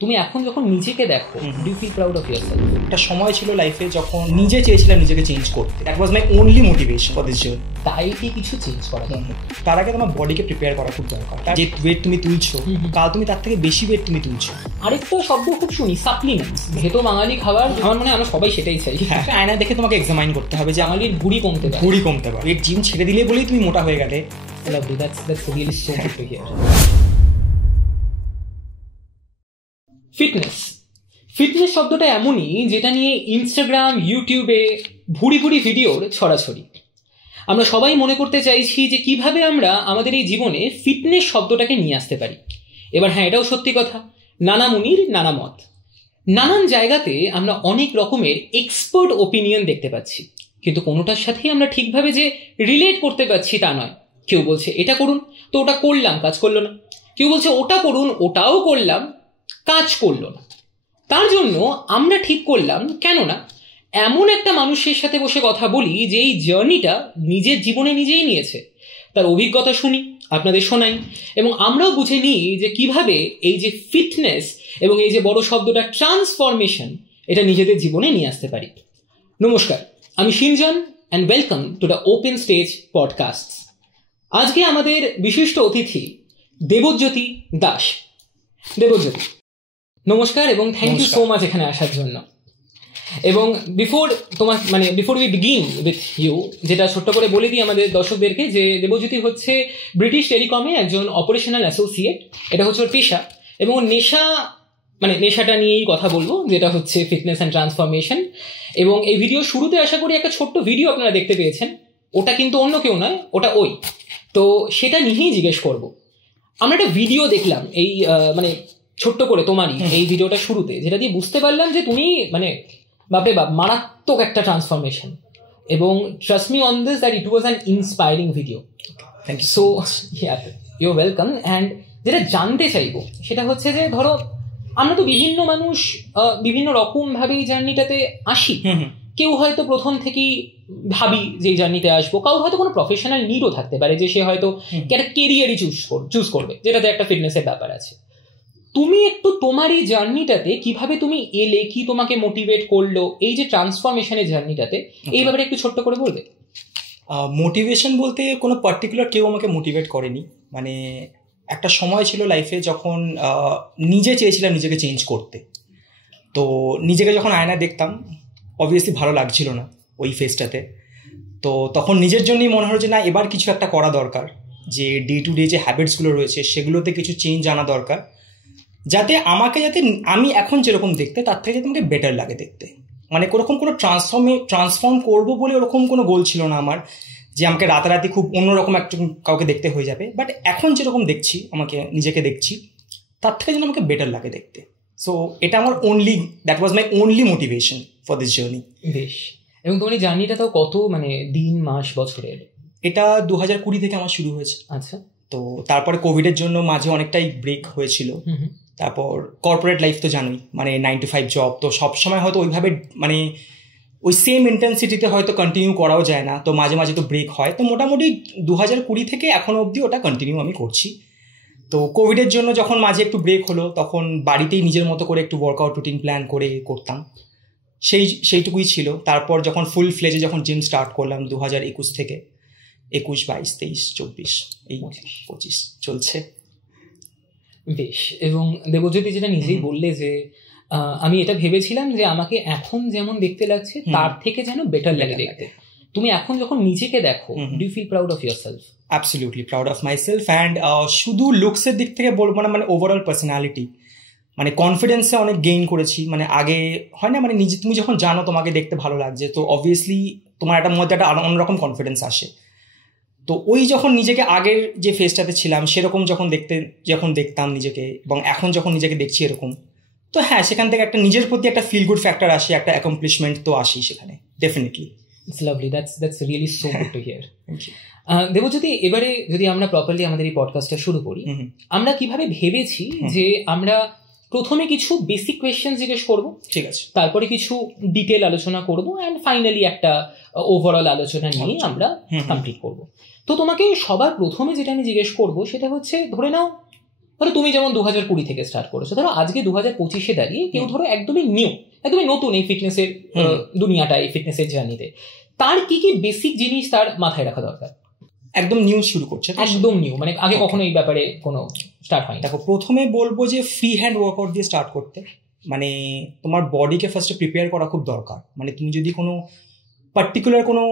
তুমি এখন যখন নিজেকে দেখো, do you feel proud of yourself? একটা সময় ছিল লাইফে যখন নিজে চেয়েছিলাম নিজেকে চেঞ্জ করতে। That was my only motivation for this journey. তাই কি কিছু চেঞ্জ করা দরকার? তার আগে তোমার বডিকে প্রিপেয়ার করা খুব দরকার। যে ওয়েট তুমি তুলছো, কাল তুমি তার থেকে বেশি ওয়েট তুমি তুলছো। আরেকটা শব্দ খুব শুনি, সাপ্লিমেন্টস। ভেতো বাঙালি খাবার, আমার মনে হয় আমরা সবাই সেটাই চাই। হ্যাঁ, আয়না দেখে তোমাকে এক্সামাইন করতে হবে যে বাঙালির ভুঁড়ি কমতে পারে। ভুঁড়ি কমতে পারে। ওয়েট জিম ছেড়ে দিলে বলেই তুমি মোটা হয়ে গেলে। That's really so good to hear. Fitness শব্দটা এমনই যেটা নিয়ে ইনস্টাগ্রাম, ইউটিউবে ভুড়ি ভিডিওর ছড়াছড়ি। আমরা সবাই মনে করতে চাইছি যে কিভাবে আমরা আমাদের এই জীবনে ফিটনেস শব্দটাকে নিয়ে আসতে পারি। এবার হ্যাঁ, এটাও সত্যি কথা, নানা মুনির নানা মত। নানান জায়গাতে আমরা অনেক রকমের এক্সপার্ট ওপিনিয়ন দেখতে পাচ্ছি, কিন্তু কোনোটার সাথেই আমরা ঠিকভাবে যে রিলেট করতে পারছি তা নয়। কেউ বলছে এটা করুন, তো ওটা করলাম, কাজ করলো না। কেউ বলছে ওটা করুন, ওটাও করলাম, কাজ করলো না। তার জন্য আমরা ঠিক করলাম কেননা এমন একটা মানুষের সাথে বসে কথা বলি যে এই জার্নিটা নিজের জীবনে নিজেই নিয়েছে, তার অভিজ্ঞতা শুনি, আপনাদের শোনাই, এবং আমরাও বুঝে নিই যে কিভাবে এই যে ফিটনেস এবং এই যে বড় শব্দটা ট্রান্সফরমেশন, এটা নিজেদের জীবনে নিয়ে আসতে পারি। নমস্কার, আমি Sinjan and welcome to the open stage podcast. আজকে আমাদের বিশিষ্ট অতিথি দেবজ্যোতি দাস। দেবজ্যোতি, নমস্কার এবং থ্যাংক ইউ সো মাচ এখানে আসার জন্য। এবং before we begin with you, যেটা ছোট্ট করে বলে দিই আমাদের দর্শকদেরকে যে দেবজ্যোতি হচ্ছে ব্রিটিশ টেলিকমে একজন অপারেশনাল অ্যাসোসিয়েট। এটা হচ্ছে ওর পেশা, এবং ওর নেশাটা নিয়েই কথা বলবো, যেটা হচ্ছে ফিটনেস অ্যান্ড ট্রান্সফরমেশন। এবং এই ভিডিও শুরুতে আশা করি একটা ছোট্ট ভিডিও আপনারা দেখতে পেয়েছেন, ওটা কিন্তু অন্য কেউ নয়, ওটা ওই। তো সেটা নিয়েই জিজ্ঞেস করবো। আমরা একটা ভিডিও দেখলাম এই ছোট্ট করে তোমারই এই ভিডিওটা শুরুতে, যেটা দিয়ে বুঝতে পারলাম যে তুমি বাপরে বাপ মারাত্মক একটা ট্রান্সফরমেশন। এবং trust me on this that it was an inspiring video. Thank you so you welcome. And যেটা জানতে চাইবো সেটা হচ্ছে যে ধরো আমরা তো বিভিন্ন মানুষ বিভিন্ন রকম ভাবে এই জার্নিটাতে আসি। কেউ হয়তো প্রথম থেকেই ভাবি যে এই জার্নিতে আসবো, কাউ হয়তো কোনো প্রফেশনাল নিডও থাকতে পারে যে সে হয়তো একটা কেরিয়ারই চুজ করবে, যেটাতে একটা ফিটনেসের ব্যাপার আছে। তুমি একটু তোমার এই জার্নিটাতে কিভাবে তুমি এলে, কি তোমাকে মোটিভেট করলো এই যে ট্রান্সফরমেশনের জার্নিটাতে, এই ব্যাপারে একটু ছোট্ট করে বলবে? মোটিভেশন বলতে কোনো পার্টিকুলার কেউ আমাকে মোটিভেট করেনি। মানে একটা সময় ছিল লাইফে যখন নিজে চেয়েছিলাম নিজেকে চেঞ্জ করতে। তো নিজেকে যখন আয়না দেখতাম, অবভিয়াসলি ভালো লাগছিল না ওই ফেজটাতে। তো তখন নিজের জন্যই মনে হলো যে না, এবার কিছু একটা করা দরকার, যে ডে টু ডে যে হ্যাবিটসগুলো রয়েছে সেগুলোতে কিছু চেঞ্জ আনা দরকার, যাতে আমি এখন যেরকম দেখতে তার থেকে যাতে আমাকে বেটার লাগে দেখতে। মানে কোরকম কোনো ট্রান্সফর্ম করবো বলে ওরকম কোনো গোল ছিল না আমার, যে আমাকে রাতারাতি খুব অন্যরকম একটা কাউকে দেখতে হয়ে যাবে। বাট এখন যেরকম দেখছি, নিজেকে দেখছি, তার থেকে যেন আমাকে বেটার লাগে দেখতে। সো এটা আমার that was my only motivation for this journey. বেশ। এবং তোমার এই জার্নিটা তো কত দিন, মাস, বছরের? এটা 2020 থেকে আমার শুরু হয়েছে। আচ্ছা। তো তারপরে কোভিডের জন্য মাঝে অনেকটাই ব্রেক হয়েছিল। তারপর কর্পোরেট লাইফ তো জানোই, 9 to 5 জব, তো সবসময় হয়তো ওইভাবে ওই সেম ইন্টেন্সিটিতে হয়তো কন্টিনিউ করাও যায় না, তো মাঝে মাঝে তো ব্রেক হয়। তো মোটামুটি 2020 থেকে এখনো অবধি ওটা কন্টিনিউ আমি করছি। তো কোভিডের জন্য যখন মাঝে একটু ব্রেক হলো, তখন বাড়িতেই নিজের মতো করে একটু ওয়ার্কআউট রুটিন প্ল্যান করে করতাম, সেইটুকুই ছিল। তারপর যখন ফুল ফ্লেজে যখন জিম স্টার্ট করলাম 2021 থেকে, 21, 22, 23, 24, এই 25 চলছে। বেশ। এবং দেবজ্যোতি যেটা নিজেই বললে যে আমি এটা ভেবেছিলাম যে আমাকে এখন যেমন দেখতে লাগছে তার থেকে যেন বেটার লাগে দেখতে। তুমি এখন যখন নিজেকে দেখো, do you feel proud of yourself? Absolutely proud of myself. And শুধু লুকসের দিক থেকে বলবো না, ওভারঅল পার্সোনালিটি, কনফিডেন্সে অনেক গেইন করেছি। আগে হয় না, তুমি যখন জানো তোমাকে দেখতে ভালো লাগছে, তো অবভিয়াসলি তোমার একটা মধ্যে একটা অন্যরকম কনফিডেন্স আসে। তো ওই যখন নিজেকে আগের যে ফেজটাতে ছিলাম সেরকম যখন দেখতাম নিজেকে, এবং এখন যখন নিজেকে দেখছি এরকম, তো হ্যাঁ, সেখান থেকে একটা নিজের প্রতি একটা ফিল গুড ফ্যাক্টর আসে, একটা অ্যাকমপ্লিশমেন্ট তো আসেই সেখানে, definitely. It's lovely, that's really so good to hear. Debjyoti, এবারে যদি আমরা প্রপারলি আমাদের এই পডকাস্টটা শুরু করি, আমরা কিভাবে ভেবেছি যে আমরা প্রথমে কিছু বেসিক কোয়েশ্চেন জিজ্ঞেস করবো, ঠিক আছে, তারপরে কিছু ডিটেল আলোচনা করবো, অ্যান্ড ফাইনালি একটা ওভারঅল আলোচনা নিয়ে আমরা কমপ্লিট করবো। তো তোমাকে সবার প্রথমে যেটা আমি জিজ্ঞেস করবো সেটা হচ্ছে, ধরে নাও ধরো তুমি যেমন 2020 থেকে স্টার্ট করেছো, ধরো আজকে 2025-এ দাঁড়িয়ে কেউ ধরো একদমই নতুন এই ফিটনেসের দুনিয়াটা, এই ফিটনেসের জার্নিতে, তার কি কি বেসিক জিনিস তার মাথায় রাখা দরকার? একদম নিউ শুরু করছে, একদম নিউ, মানে আগে কখনো এই ব্যাপারে কোনো স্টার্ট হয়নি। দেখো, প্রথমে বলবো যে ফ্রি হ্যান্ড ওয়ার্কআউট দিয়ে স্টার্ট করতে। মানে তোমার বডিকে ফার্স্টে প্রিপেয়ার করা খুব দরকার। মানে তুমি যদি কোনো পার্টিকুলার কোনো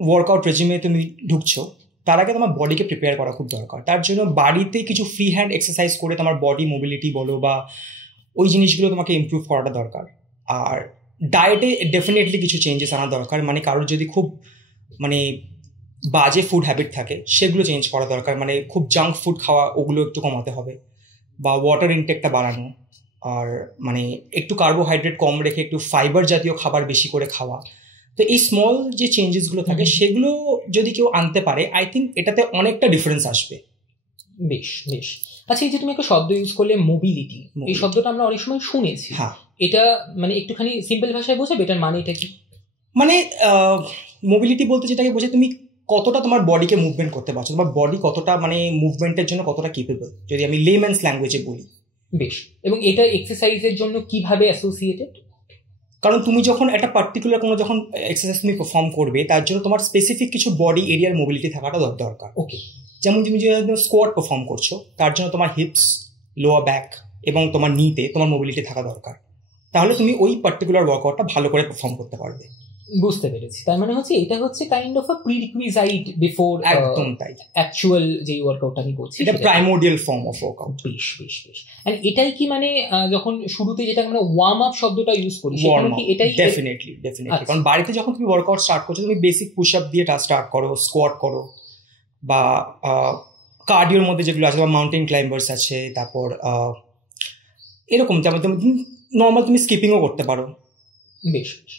ওয়ার্কআউট রেজিমে তুমি ঢুকছো, তার আগে তোমার বডিকে প্রিপেয়ার করা খুব দরকার। তার জন্য বাড়িতে কিছু ফ্রি হ্যান্ড এক্সারসাইজ করে তোমার বডি মোবিলিটি বলো বা ওই জিনিসগুলো তোমাকে ইমপ্রুভ করাটা দরকার। আর ডায়েটে ডেফিনেটলি কিছু চেঞ্জেস আনা দরকার। মানে কারোর যদি খুব মানে বাজে ফুড হ্যাবিট থাকে, সেগুলো চেঞ্জ করা দরকার। মানে খুব জাঙ্ক ফুড খাওয়া, ওগুলো একটু কমাতে হবে, বা ওয়াটার ইনটেকটা বাড়ানো। আর মানে একটু কার্বোহাইড্রেট কম রেখে একটু ফাইবার জাতীয় খাবার বেশি করে খাওয়া। তো এই স্মল যে চেঞ্জেসগুলো থাকে সেগুলো যদি কেউ আনতে পারে, আই থিঙ্ক এটাতে অনেকটা ডিফারেন্স আসবে। বেশ বেশ। আচ্ছা, এই যে তুমি একটা শব্দ ইউজ করলে মোবিলিটি, এই শব্দটা আমরা অনেক সময় শুনেছি। হ্যাঁ, এটা মানে একটুখানি সিম্পল ভাষায় বোঝাবে এটার মানে এটা কি? মানে মোবিলিটি বলতে যেটাকে বোঝে তুমি কতটা তোমার বডিকে মুভমেন্ট করতে পারছো, তোমার বডি কতটা মানে মুভমেন্টের জন্য কতটা কেপেবল, যদি আমি লেম্যানস ল্যাঙ্গুয়েজে বলি। বেশ। এবং এটা এক্সারসাইজের জন্য কিভাবে অ্যাসোসিয়েটেড? কারণ তুমি যখন একটা পার্টিকুলার কোনো যখন এক্সারসাইজ তুমি পারফর্ম করবে, তার জন্য তোমার স্পেসিফিক কিছু বডি এরিয়ার মোবিলিটি থাকাটা দরকার। ওকে। যেমন তুমি যদি স্কোয়াট পারফর্ম করছো, তার জন্য তোমার হিপস, লোয়ার ব্যাক এবং তোমার নিতে তোমার মোবিলিটি থাকা দরকার। তাহলে তুমি ওই পার্টিকুলার ওয়ার্কআউটটা ভালো করে পারফর্ম করতে পারবে। বুঝতে পেরেছি। তার মানে হচ্ছে এটা হচ্ছে কাইন্ড অফ আ প্রিরিকুইজাইট বিফোর। একদম তাই। অ্যাকচুয়াল যে ওয়ার্কআউটটা আমি করছি এটা প্রাইমোর্ডিয়াল ফর্ম অফ ওয়ার্কআউট। বেশ বেশ বেশ। এন্ড এটাই কি মানে যখন শুরুতে যেটা আমরা ওয়ার্ম আপ শব্দটা ইউজ করি, সেটা কি এটাই? ডেফিনেটলি। কারণ বাড়িতে যখন তুমি ওয়ার্কআউট স্টার্ট করছো, তুমি বেসিক পুশ আপ দিয়ে স্টার্ট করো, স্কোয়াট করো, বা কার্ডিওর মধ্যে যেগুলো আছে, বা মাউন্টেন ক্লাইম্বার্স আছে, তারপর এরকম যেমন তুমি নর্মাল তুমি স্কিপিংও করতে পারো। বেশ বেশ।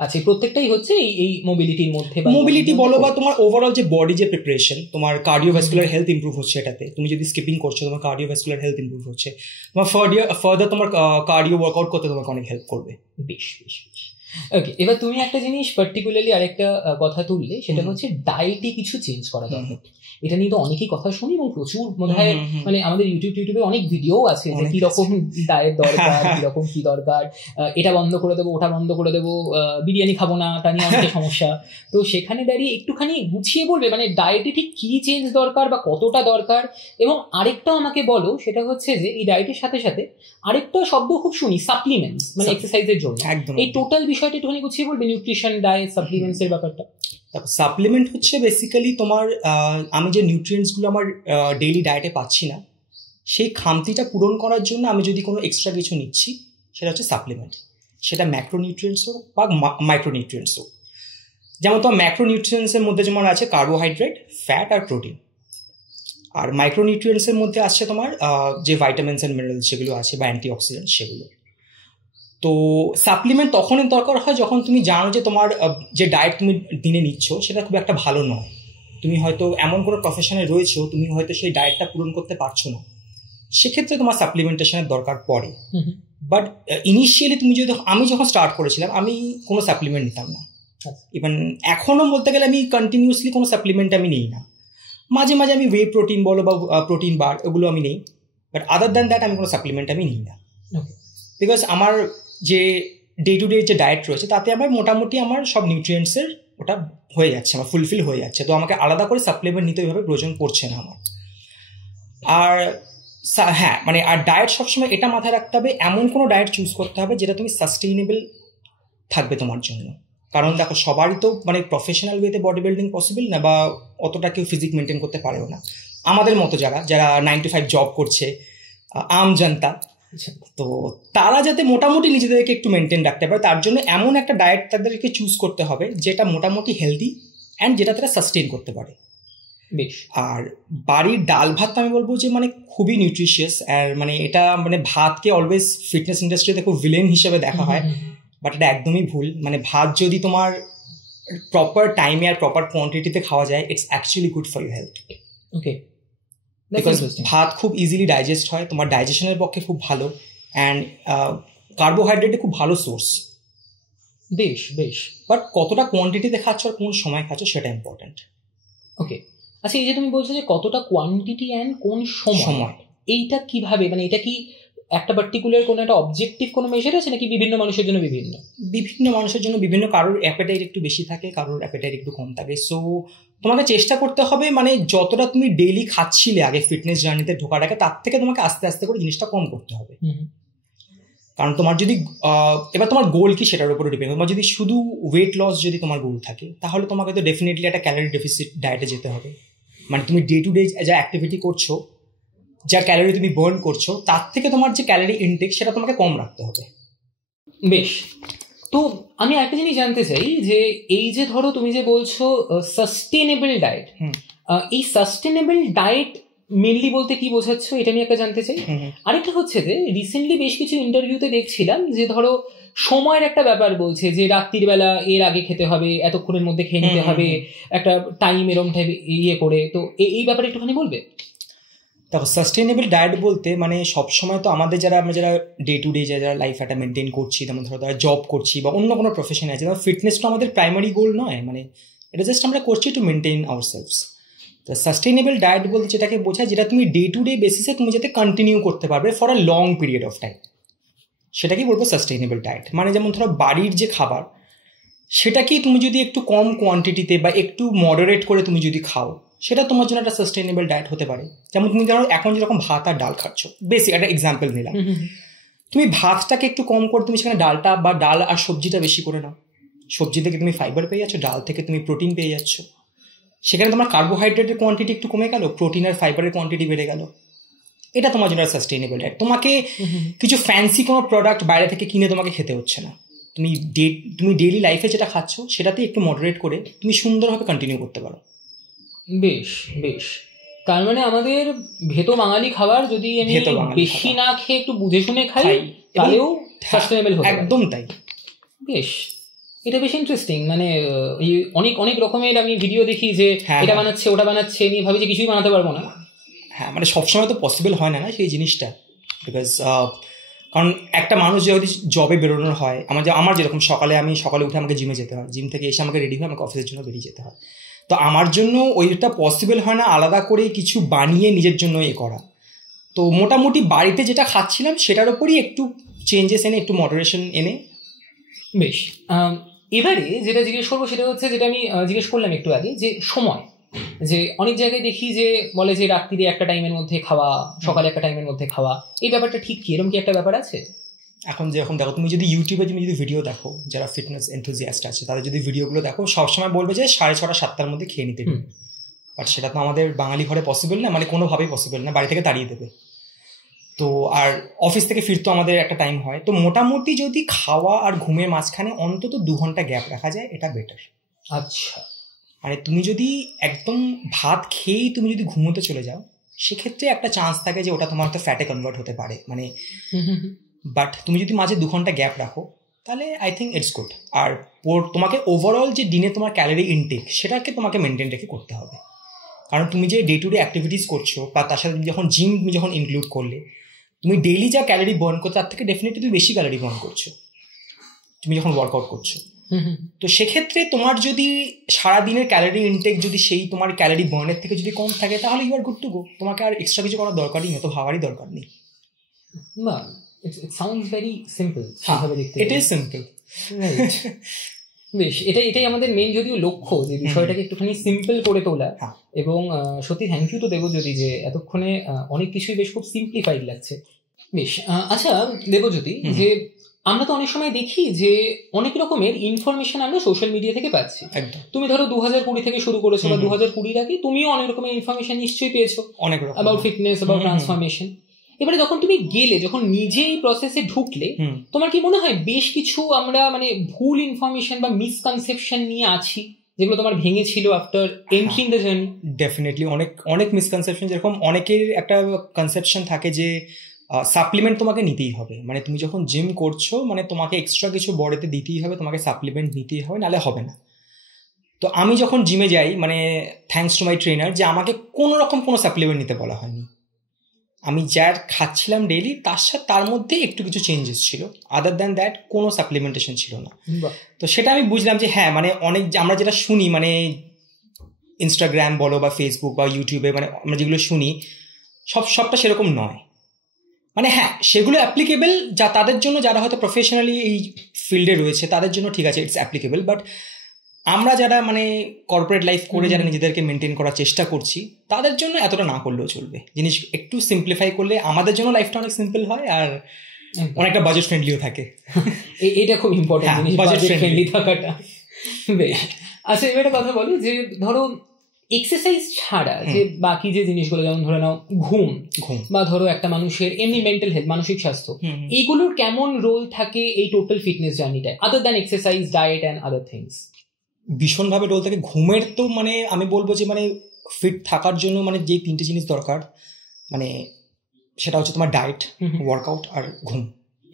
আচ্ছা, প্রত্যেকটাই হচ্ছে এই মোবিলিটির মধ্যে, মোবিলিটি বলো বা তোমার ওভারঅল যে বডি যে প্রিপারেশন, তোমার কার্ডিওভাস্কুলার হেলথ ইমপ্রুভ হচ্ছে এটাতে। তুমি যদি স্কিপিং করছো, তোমার কার্ডিওভাস্কুলার হেলথ ইমপ্রুভ হচ্ছে, তোমার ফার্দার তোমার কার্ডিও ওয়ার্কআউট করতে তোমাকে অনেক হেল্প করবে। বেশ বেশ বেশ। ওকে, এবার তুমি একটা জিনিস পার্টিকুলারলি আরেকটা কথা তুললে, সেটা হচ্ছে ডায়েটে কিছু চেঞ্জ করা দরকার। এটা নিয়ে তো অনেকেই কথা শুনি এবং প্রচুর মনে হয় মানে আমাদের ইউটিউবে অনেক ভিডিও আছে যে কিরকম ডায়েট দরকার, কিরকম কি দরকার, এটা বন্ধ করে দেবো, ওটা বন্ধ করে দেবো, বিরিয়ানি খাবো না, তা নিয়ে অনেক সমস্যা। তো সেখানে দাঁড়িয়ে একটুখানি গুছিয়ে বলবে মানে ডায়েটে ঠিক কি চেঞ্জ দরকার বা কতটা দরকার। এবং আরেকটাও আমাকে বলো, সেটা হচ্ছে যে এই ডায়েটের সাথে সাথে আরেকটা শব্দ খুব শুনি, সাপ্লিমেন্টস, মানে এক্সারসাইজের জন্য। এই টোটাল বিষয়টা একটুখানি গুছিয়ে বলবে, নিউট্রিশন, ডায়েট, সাপ্লিমেন্টস এর ব্যাপারটা। সাপ্লিমেন্ট হচ্ছে বেসিক্যালি তোমার আমি যে নিউট্রিয়েন্টসগুলো আমার ডেইলি ডায়েটে পাচ্ছি না, সেই খামতিটা পূরণ করার জন্য আমি যদি কোনো এক্সট্রা কিছু নিচ্ছি, সেটা হচ্ছে সাপ্লিমেন্ট। সেটা ম্যাক্রোনিউট্রিয়েন্টস হোক বা মাইক্রোনিউট্রিয়েন্টস হোক। যেমন তোমার ম্যাক্রোনিউট্রিয়েন্টসের মধ্যে যেমন আছে কার্বোহাইড্রেট, ফ্যাট আর প্রোটিন। আর মাইক্রোনিউট্রিয়েন্টসের মধ্যে আসছে তোমার যে ভাইটামিনস অ্যান্ড মিনারেলস যেগুলো আছে বা অ্যান্টিঅক্সিডেন্ট, সেগুলো। তো সাপ্লিমেন্ট তখনই দরকার হয় যখন তুমি জানো যে তোমার যে ডায়েট তুমি দিনে নিচ্ছ সেটা খুব একটা ভালো নয়। তুমি হয়তো এমন কোনো প্রফেশনে রয়েছো, তুমি হয়তো সেই ডায়েটটা পূরণ করতে পারছো না, সেক্ষেত্রে তোমার সাপ্লিমেন্টেশনের দরকার পড়ে। বাট ইনিশিয়ালি তুমি যদি, আমি যখন স্টার্ট করেছিলাম আমি কোনো সাপ্লিমেন্ট নিতাম না। ইভেন এখনও বলতে গেলে আমি কন্টিনিউসলি কোনো সাপ্লিমেন্ট আমি নিই না। মাঝে মাঝে আমি ওয়ে প্রোটিন বলো বা প্রোটিন বার, ওগুলো আমি নিই। বাট আদার দ্যান দ্যাট আমি কোনো সাপ্লিমেন্ট আমি নিই না। বিকজ আমার যে ডে টু ডে যে ডায়েট রয়েছে তাতে আমার মোটামুটি আমার সব নিউট্রিয়েন্টসের ওটা হয়ে যাচ্ছে, আমার ফুলফিল হয়ে যাচ্ছে। তো আমাকে আলাদা করে সাপ্লিমেন্ট নিতে ওইভাবে প্রয়োজন পড়ছে না আমার। আর হ্যাঁ, মানে আর ডায়েট সবসময় এটা মাথায় রাখতে হবে, এমন কোনো ডায়েট চুজ করতে হবে যেটা তুমি সাস্টেইনেবল থাকবে তোমার জন্য। কারণ দেখো, সবারই তো মানে প্রফেশনাল ওয়েতে বডি বিল্ডিং পসিবল না, বা অতটা কেউ ফিজিক মেনটেন করতে পারেও না। আমাদের মতো যারা 9 to 5 জব করছে, আম জনতা, তো তারা যাতে মোটামুটি নিজেদেরকে একটু মেনটেন রাখতে পারে, তার জন্য এমন একটা ডায়েট তাদেরকে চুজ করতে হবে যেটা মোটামুটি হেলদি অ্যান্ড যেটা তারা সাস্টেইন করতে পারে। বেশ। আর বাড়ির ডাল ভাত আমি বলবো যে মানে খুবই নিউট্রিশিয়াস। আর মানে এটা মানে ভাতকে অলওয়েজ ফিটনেস ইন্ডাস্ট্রিতে খুব ভিলেন হিসেবে দেখা হয়, বাট এটা একদমই ভুল। মানে ভাত যদি তোমার প্রপার টাইমে আর প্রপার কোয়ান্টিটিতে খাওয়া যায়, it's actually good for your health. Okay, because ভাত খুব ইজিলি ডাইজেস্ট হয়, তোমার ডাইজেশনের পক্ষে খুব ভালো, অ্যান্ড কার্বোহাইড্রেটে খুব ভালো সোর্স। বেশ বেশ। বাট কতটা কোয়ান্টিটিতে খাচ্ছ আর কোন সময় খাচ্ছ সেটা ইম্পর্টেন্ট। ওকে, আচ্ছা, এই যে তুমি বলছো যে কতটা কোয়ান্টিটি অ্যান্ড কোন সময়, এইটা কিভাবে, মানে এটা কি একটা পার্টিকুলার কোনো একটা অবজেক্টিভ কোনো মেজার আছে নাকি বিভিন্ন মানুষের জন্য বিভিন্ন? বিভিন্ন মানুষের জন্য বিভিন্ন, কারোর অ্যাপেটাইট একটু বেশি থাকে, কারোর অ্যাপেটাইট একটু কম থাকে। সো তোমাকে চেষ্টা করতে হবে মানে যতটা তুমি ডেইলি খাচ্ছিলে আগে ফিটনেস জার্নিতে ঢোকার আগে, তার থেকে তোমাকে আস্তে আস্তে করে জিনিসটা কম করতে হবে। কারণ তোমার যদি এবার তোমার গোল কি সেটার উপরে ডিপেন্ড। তোমার যদি শুধু ওয়েট লস যদি তোমার গোল থাকে, তাহলে তোমাকে তো ডেফিনেটলি একটা ক্যালোরি ডেফিসিট ডায়েটে যেতে হবে। মানে তুমি ডে টু ডে যা অ্যাক্টিভিটি করছো, যা ক্যালোরি তুমি বার্ন করছো, তার থেকে তোমার যে ক্যালোরি ইনটেক সেটা তোমাকে কম রাখতে হবে। বেশ, তো আমি একটা জিনিস জানতে চাই যে এই যে ধরো তুমি যে বলছো সাস্টেনেবল ডায়েট, এই সাস্টেনেবল ডায়েট মেনলি বলতে কি বোঝাচ্ছ এটা আমি একটা জানতে চাই। আরেকটা হচ্ছে যে রিসেন্টলি বেশ কিছু ইন্টারভিউতে দেখছিলাম যে ধরো সময়ের একটা ব্যাপার বলছে যে রাত্রির বেলা এর আগে খেতে হবে, এতক্ষণের মধ্যে খেয়ে নিতে হবে, একটা টাইম এরম টাইপ ইয়ে করে, তো এই ব্যাপারে একটুখানি বলবে? দেখো, সাস্টেনেবল ডায়েট বলতে মানে সবসময় তো আমরা যারা ডে টু ডে যারা লাইফ একটা মেনটেন করছি, যেমন ধরো তারা জব করছি বা অন্য কোনো প্রফেশনে আছে, ফিটনেস তো আমাদের প্রাইমারি গোল নয়, মানে এটা জাস্ট আমরা করছি টু মেনটেন আওয়ারসেলভস। তো সাস্টেনেবল ডায়েট বলতে যেটাকে বোঝায় যেটা তুমি ডে টু ডে বেসিসে তুমি যাতে কন্টিনিউ করতে পারবে for a long period of time, সেটাকেই বলবো সাস্টেনেবল ডায়েট। মানে যেমন ধরো বাড়ির যে খাবার, সেটাকেই তুমি যদি একটু কম কোয়ান্টিটিতে বা একটু মডারেট করে তুমি যদি খাও, সেটা তোমার জন্য একটা সাস্টেনেবল ডায়েট হতে পারে। যেমন তুমি ধরো এখন যেরকম ভাত আর ডাল খাচ্ছ, বেসিক একটা এক্সাম্পল নিলাম, তুমি ভাতটাকে একটু কম করে তুমি সেখানে ডালটা বা ডাল আর সবজিটা বেশি করে নাও। সবজি থেকে তুমি ফাইবার পেয়ে যাচ্ছ, ডাল থেকে তুমি প্রোটিন পেয়ে যাচ্ছ, সেখানে তোমার কার্বোহাইড্রেটের কোয়ান্টিটি একটু কমে গেল, প্রোটিন আর ফাইবারের কোয়ান্টিটি বেড়ে গেল। এটা তোমার জন্য সাস্টেনেবল ডায়েট। তোমাকে কিছু ফ্যান্সি কোনো প্রোডাক্ট বাইরে থেকে কিনে তোমাকে খেতে হচ্ছে না, তুমি ডেইলি লাইফে যেটা খাচ্ছ সেটাতে একটু মডারেট করে তুমি সুন্দরভাবে কন্টিনিউ করতে পারো। বেশ বেশ, তার মানে আমাদের ভেতো বাঙালি খাবার যদি আমি বেশি না খেয়ে একটু বুঝে শুনে খাই তাহলেও সাস্টেনেবল হবে। একদম তাই। বেশ, এটা বেশ ইন্টারেস্টিং। মানে অনেক অনেক রকমের আমি ভিডিও দেখি যে এটা বানাচ্ছে ওটা বানাচ্ছে, নিয়ে ভাবি যে কিছুই বানাতে পারবো না। হ্যাঁ, মানে সবসময় তো পসিবল হয় না সেই জিনিসটা, বিকজ কারণ একটা মানুষ যদি জবে বেরোনোর হয়, আমার যেরকম সকালে উঠে আমাকে জিমে যেতে হয়, জিম থেকে এসে আমাকে রেডি হয়ে আমাকে অফিসের জন্য বেরিয়ে যেতে হয়। তো আমার জন্য ওইটা পসিবল হয় না আলাদা করে কিছু বানিয়ে নিজের জন্য করা। তো মোটামুটি বাড়িতে যেটা খাচ্ছিলাম সেটার উপরই একটু চেঞ্জেস এনে, একটু মডারেশন এনে। বেশ, এবারে যেটা জিজ্ঞেস করবো সেটা হচ্ছে যেটা আমি জিজ্ঞেস করলাম একটু আগে, যে সময়, যে অনেক জায়গায় দেখি যে বলে যে রাত্রিরে একটা টাইমের মধ্যে খাওয়া, সকালে একটা টাইমের মধ্যে খাওয়া, এই ব্যাপারটা ঠিক কি, এরকম কি একটা ব্যাপার আছে? এখন যেরকম দেখো, তুমি যদি ইউটিউবে তুমি যদি ভিডিও দেখো, যারা ফিটনেস এনথুজিয়াস্ট আছে তাদের যদি ভিডিওগুলো দেখো, সবসময় বলবে যে 6:30 7টার মধ্যে খেয়ে নিতে। বাট সেটা তো আমাদের বাঙালি ঘরে পসিবল না, মানে কোনোভাবেই পসিবল না, বাড়ি থেকে তাড়িয়ে দেবে। তো আর অফিস থেকে ফিরতে আমাদের একটা টাইম হয়। তো মোটামুটি যদি খাওয়া আর ঘুমের মাঝখানে অন্তত 2 ঘন্টা গ্যাপ রাখা যায়, এটা বেটার। আচ্ছা, মানে তুমি যদি একদম ভাত খেয়েই তুমি যদি ঘুমোতে চলে যাও, সেক্ষেত্রে একটা চান্স থাকে যে ওটা তোমার হয়তো ফ্যাটে কনভার্ট হতে পারে, মানে বাট তুমি যদি মাঝে 2 ঘন্টা গ্যাপ রাখো তাহলে আই থিঙ্ক ইটস গুড। আর তোমাকে ওভারঅল যে দিনে তোমার ক্যালোরি ইনটেক সেটাকে তোমাকে মেনটেন রেখে করতে হবে। কারণ তুমি যে ডে টু ডে অ্যাক্টিভিটিস করছো বা তার সাথে যখন জিম তুমি যখন ইনক্লুড করলে, তুমি ডেইলি যা ক্যালোরি বার্ন করছো তার থেকে ডেফিনেটলি তুমি বেশি ক্যালোরি বার্ন করছো তুমি যখন ওয়ার্কআউট করছো। তো সেক্ষেত্রে তোমার যদি সারাদিনের ক্যালোরি ইনটেক যদি সেই তোমার ক্যালোরি বার্নের থেকে যদি কম থাকে, তাহলে you are good to go. তোমাকে আর এক্সট্রা কিছু করার দরকারই নেই, তো ভাবারই দরকার নেই। না, it sounds very simple. It is simple. Right. বেশ, এটাই আমাদের মেইন যদিও লক্ষ্য, যে বিষয়টাকে একটুখানি সিম্পল করে তোলা। এবং সত্যি থ্যাংক ইউ তো দেবজ্যোতি, যে এতক্ষণে অনেক কিছুই বেশ খুব সিম্পলিফাইড লাগছে। বেশ, আচ্ছা দেবজ্যোতি, যে আমরা তো অনেক সময় দেখি যে অনেক রকমের ইনফরমেশন আমরা সোশ্যাল মিডিয়া থেকে পাচ্ছি। তুমি ধরো 2020 থেকে শুরু করেছো, বা 2020 আগে তুমিও অনেক রকমের ইনফরমেশন নিশ্চয়ই পেয়েছো, অনেক রকম অ্যাবাউট ফিটনেস, অ্যাবাউট ট্রান্সফরমেশন। এবারে যখন তুমি গেলে, যখন নিজে এই প্রসেসে ঢুকলে, তোমার কি মনে হয় বেশ কিছু আমরা মানে ভুল ইনফরমেশন বা মিসকনসেপশন নিয়ে আছি যেগুলো তোমার ভেঙেছিল after entry in the journey? Definitely অনেক মিসকনসেপশন। যেরকম অনেকের একটা কনসেপশন থাকে যে সাপ্লিমেন্ট তোমাকে নিতেই হবে, মানে তুমি যখন জিম করছো মানে তোমাকে এক্সট্রা কিছু বডিতে দিতেই হবে, তোমাকে সাপ্লিমেন্ট নিতেই হবে, নাহলে হবে না। তো আমি যখন জিমে যাই, মানে থ্যাঙ্কস টু মাই ট্রেনার, যে আমাকে কোনো রকম কোনো সাপ্লিমেন্ট নিতে বলা হয়নি। আমি যা খাচ্ছিলাম ডেইলি তার মধ্যে একটু কিছু চেঞ্জেস ছিল, আদার দ্যান দ্যাট কোনো সাপ্লিমেন্টেশন ছিল না। তো সেটা আমি বুঝলাম যে হ্যাঁ, মানে অনেক আমরা যেটা শুনি, মানে ইনস্টাগ্রাম বলো বা ফেসবুক বা ইউটিউবে, মানে আমরা যেগুলো শুনি সবটা সেরকম নয়। মানে হ্যাঁ, সেগুলো অ্যাপ্লিকেবল যা তাদের জন্য যারা হয়তো প্রফেশনালি এই ফিল্ডে রয়েছে তাদের জন্য ঠিক আছে, ইটস অ্যাপ্লিকেবল। বাট আমরা যারা মানে কর্পোরেট লাইফ করে যারা নিজেদেরকে মেনটেন করার চেষ্টা করছি তাদের জন্য এতটা না করলেও চলবে। জিনিস একটু সিম্পলিফাই করলে আমাদের জন্য লাইফটা অনেক সিম্পল হয় আর অনেকটা বাজেট ফ্রেন্ডলিও থাকে। এটা খুব ইম্পর্টেন্ট জিনিস, বাজেট ফ্রেন্ডলি থাকাটা। বেশ, আচ্ছা এবার একটা কথা বলো যে ধরো এক্সারসাইজ ছাড়া যে বাকি যে জিনিসগুলো, যেমন ধরে নাও ঘুম বা ধরো একটা মানুষের এমনি মেন্টাল হেলথ, মানসিক স্বাস্থ্য, এইগুলোর কেমন রোল থাকে এই টোটাল ফিটনেস জার্নিটায়, other than exercise, diet and other things? ভীষণভাবে রোল থাকে। ঘুমের তো মানে আমি বলবো যে মানে ফিট থাকার জন্য মানে যেই তিনটে জিনিস দরকার, মানে সেটা হচ্ছে তোমার ডায়েট, ওয়ার্কআউট আর ঘুম।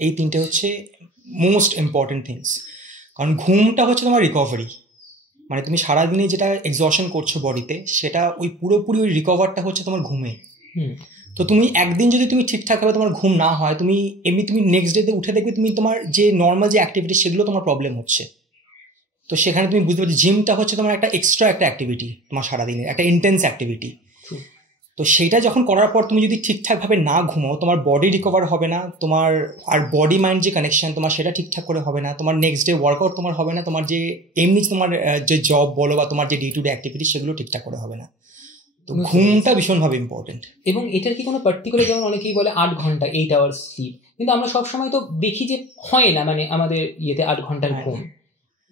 এই তিনটে হচ্ছে মোস্ট ইম্পর্টেন্ট থিংস। কারণ ঘুমটা হচ্ছে তোমার রিকভারি, মানে তুমি সারাদিনে যেটা এক্সশন করছো বডিতে সেটা ওই পুরোপুরি ওই রিকভারটা হচ্ছে তোমার ঘুমে। তো তুমি একদিন যদি তুমি ঠিকঠাকভাবে তোমার ঘুম না হয়, তুমি নেক্সট ডেতে উঠে দেখবে তুমি তোমার যে নর্মাল যে অ্যাক্টিভিটি সেগুলো তোমার প্রবলেম হচ্ছে। তো সেখানে তুমি বুঝতে পারছো জিমটা হচ্ছে তোমার একটা এক্সট্রা একটা অ্যাক্টিভিটি, তোমার সারাদিনের একটা ইন্টেন্স অ্যাক্টিভিটি। তো সেইটা যখন করার পর তুমি যদি ঠিকঠাকভাবে না ঘুমাও, তোমার বডি রিকভার হবে না, তোমার আর বডি মাইন্ড যে কানেকশন তোমার সেটা ঠিকঠাক করে হবে না, তোমার নেক্সট ডে ওয়ার্কআউট তোমার হবে না, তোমার যে এমনি তোমার যে জব বলো বা তোমার যে ডে টু ডে অ্যাক্টিভিটি সেগুলো ঠিকঠাক করে হবে না। তো ঘুমটা ভীষণভাবে ইম্পর্টেন্ট। এবং এটার কি কোনো পার্টিকুলার, যেমন অনেকেই বলে 8 ঘন্টা 8 আওয়ার্স স্লিপ, কিন্তু আমরা সবসময় তো দেখি যে হয় না, মানে আমাদের ইয়েতে 8 ঘন্টার ঘুম,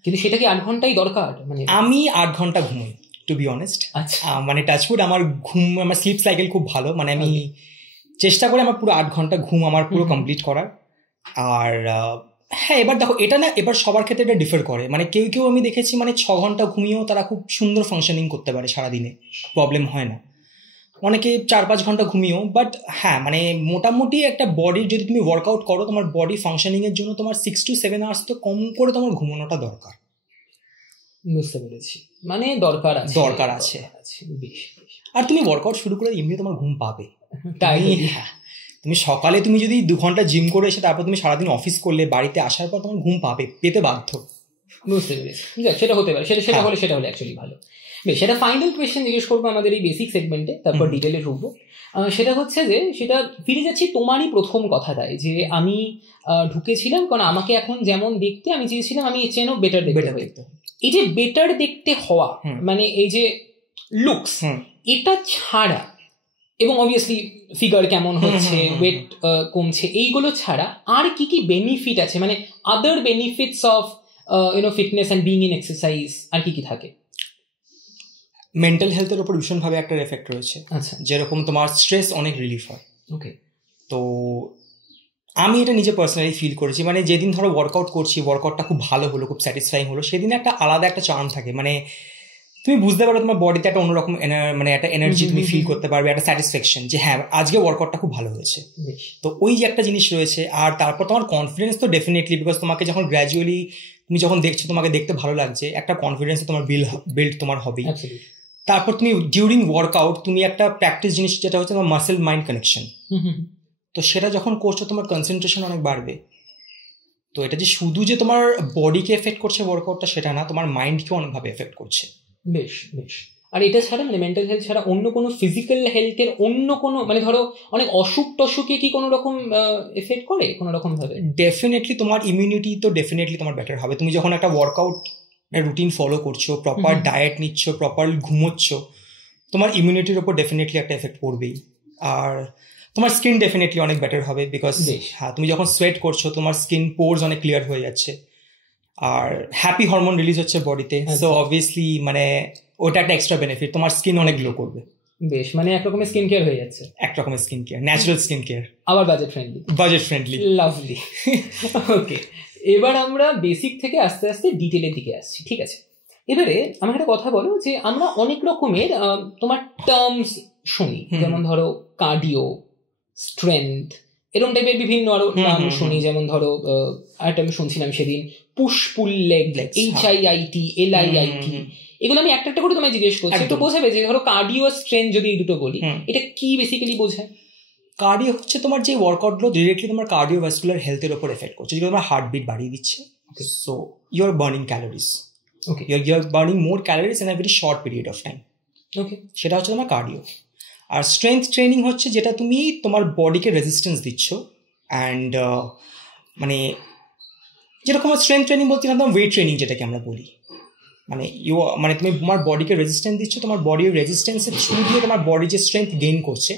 কিন্তু সেটা কি 8 ঘন্টাই দরকার? মানে আমি 8 ঘন্টা ঘুমাই টু বি অনেস্ট। মানে টাচউড আমার ঘুম, আমার স্লিপ সাইকেল খুব ভালো, মানে আমি চেষ্টা করি আমার পুরো 8 ঘন্টা ঘুম আমার পুরো কমপ্লিট করার। আর হ্যাঁ, এবার দেখো এটা না, এবার সবার ক্ষেত্রে এটা ডিফার করে। মানে কেউ আমি দেখেছি মানে 6 ঘন্টা ঘুমিয়েও তারা খুব সুন্দর ফাংশনিং করতে পারে সারাদিনে, প্রবলেম হয় না। অনেকে 4-5 ঘন্টা ঘুমিয়েও। বাট হ্যাঁ, মানে মোটামুটি একটা বডির যদি তুমি ওয়ার্কআউট করো, তোমার বডি ফাংশনিংয়ের জন্য তোমার 6 to 7 আওয়ার্স তো কম করে তোমার ঘুমানোটা দরকার। বুঝতে পেরেছি, মানে দরকার আছে। আর তুমি ওয়ার্কআউট শুরু করে এমনি তোমার ঘুম পাবে। হ্যাঁ, তুমি সকালে তুমি যদি 2 ঘন্টা জিম করে এসে তারপর তুমি সারাদিন অফিস করলে, বাড়িতে আসার পর তোমার ঘুম পেতে বাধ্য। বুঝতে পেরেছি, সেটা হতে পারে, সেটা হলে অ্যাকচুয়ালি ভালো। বেশ, সেটা ফাইনাল কোয়েশ্চেন জিজ্ঞেস করবো আমাদের এই বেসিক সেগমেন্টে, তারপর ডিটেলে ঢুকবো। সেটা হচ্ছে যে, সেটা ফিরে যাচ্ছি তোমারই প্রথম কথাটায়, যে আমি ঢুকেছিলাম কারণ আমাকে এখন যেমন দেখতে আমি চেয়েছিলাম আমি এর চেয়েও বেটার দেখতে। এই যে বেটার দেখতে হওয়া, মানে এই যে লুকস, এটা ছাড়া, এবং অবভিয়াসলি ফিগার কেমন হচ্ছে, ওয়েট কমছে, এইগুলো ছাড়া আর কি কি বেনিফিট আছে, মানে other benefits of fitness and being in exercise আর কি কি থাকে? মেন্টাল হেলথের উপর ভীষণভাবে একটা এফেক্ট রয়েছে। আচ্ছা, যেরকম তোমার স্ট্রেস অনেক রিলিফ হয়। ওকে, তো আমি এটা নিজে পার্সোনালি ফিল করেছি। মানে যেদিন ধরো ওয়ার্কআউট করছি, ওয়ার্কআউটটা খুব ভালো হলো, খুব স্যাটিসফাইং হলো, সেদিন একটা আলাদা একটা চার্ম থাকে। মানে তুমি বুঝতে পারো তোমার বডিতে একটা অন্যরকম মানে একটা এনার্জি তুমি ফিল করতে পারবে, একটা স্যাটিসফ্যাকশন যে হ্যাঁ আজকে ওয়ার্কআউটটা খুব ভালো হয়েছে। তো ওই যে একটা জিনিস রয়েছে। আর তারপর তোমার কনফিডেন্স তো ডেফিনেটলি, বিকজ তোমাকে যখন গ্র্যাজুয়ালি তুমি যখন দেখছো তোমাকে দেখতে ভালো লাগছে, একটা কনফিডেন্স তোমার বিল্ড তোমার হবেই। তারপর তুমি ডিউরিং ওয়ার্কআউট তুমি একটা প্র্যাকটিস জিনিস যেটা হচ্ছে তোমার মাসেল মাইন্ড কানেকশন, তো সেটা যখন করছো তোমার কনসেন্ট্রেশন অনেক বাড়বে। তো এটা যে শুধু যে তোমার বডিকে এফেক্ট করছে ওয়ার্কআউটটা সেটা না, তোমার মাইন্ডকেও অনেকভাবে এফেক্ট করছে। বেশ। আর এটা ছাড়া, মানে মেন্টাল হেলথ ছাড়া অন্য কোনো ফিজিক্যাল হেলথের অন্য কোনো, মানে ধরো অনেক অসুখ টসুখে কি কোনো রকম এফেক্ট করে কোনো রকম ভাবে? ডেফিনেটলি তোমার ইমিউনিটি তো ডেফিনেটলি তোমার বেটার হবে। তুমি যখন একটা ওয়ার্কআউট রুটিন ফলো করছো, প্রপার ডায়েট নিচ্ছ, প্রপার ঘুমোচ্ছ, তোমার ইমিউনিটির ওপর ডেফিনেটলি একটা এফেক্ট পড়বেই। আর তোমার স্কিন ডেফিনেটলি অনেক বেটার হবে, বিকজ হ্যাঁ তুমি যখন সোয়েট করছো তোমার স্কিন পোরস অনেক ক্লিয়ার হয়ে যাচ্ছে, আর হ্যাপি হরমোন রিলিজ হচ্ছে বডিতে। সো অবভিয়াসলি মানে ওটা একটা এক্সট্রা বেনিফিট, তোমার স্কিন অনেক গ্লো করবে। বেশ, মানে এক রকমের স্কিন কেয়ার হয়ে যাচ্ছে, এক রকমের skin care, natural skin care, আবার বাজেট ফ্রেন্ডলি। লাভলি। ওকে, এবার আমরা বেসিক থেকে আস্তে আস্তে ডিটেলের দিকে আসছি, ঠিক আছে? এবারে আমাকে একটা কথা বলো, যে আমরা অনেক রকমের তোমার টার্মস শুনি, যেমন ধরো কার্ডিও, স্ট্রেংথ, এরকম টাইপের বিভিন্ন আরো নাম শুনি। যেমন ধরো একটা আমি শুনছিলাম সেদিন পুশ পুল লেগ, HIIT, LIIT, এগুলো আমি একটা একটা করে তোমায় জিজ্ঞেস করছি, তো বোঝাবে যে ধরো কার্ডিও স্ট্রেংথ যদি এই দুটো বলি, এটা কি বেসিক্যালি বোঝায়? কার্ডিও হচ্ছে তোমার যে ওয়ার্কআউটগুলো ডিরেক্টলি তোমার কার্ডিওভাস্কুলার হেলথের উপর এফেক্ট করছে, যেগুলো তোমার হার্টবিট বাড়িয়ে দিচ্ছে। So you are burning calories, you are burning more calories in a very short period of time. Okay, সেটা হচ্ছে তোমার কার্ডিও। আর স্ট্রেংথ ট্রেনিং হচ্ছে যেটা তুমি তোমার বডিকে রেজিস্ট্যান্স দিচ্ছ, অ্যান্ড মানে যেরকম স্ট্রেংথ ট্রেনিং বলতে একদম ওয়েট ট্রেনিং যেটাকে আমরা বলি, মানে তুমি তোমার বডিকে রেজিস্ট্যান্স দিচ্ছ, তোমার বডির রেজিস্ট্যান্সের থ্রু দিয়ে তোমার বডি যে স্ট্রেংথ গেইন করছে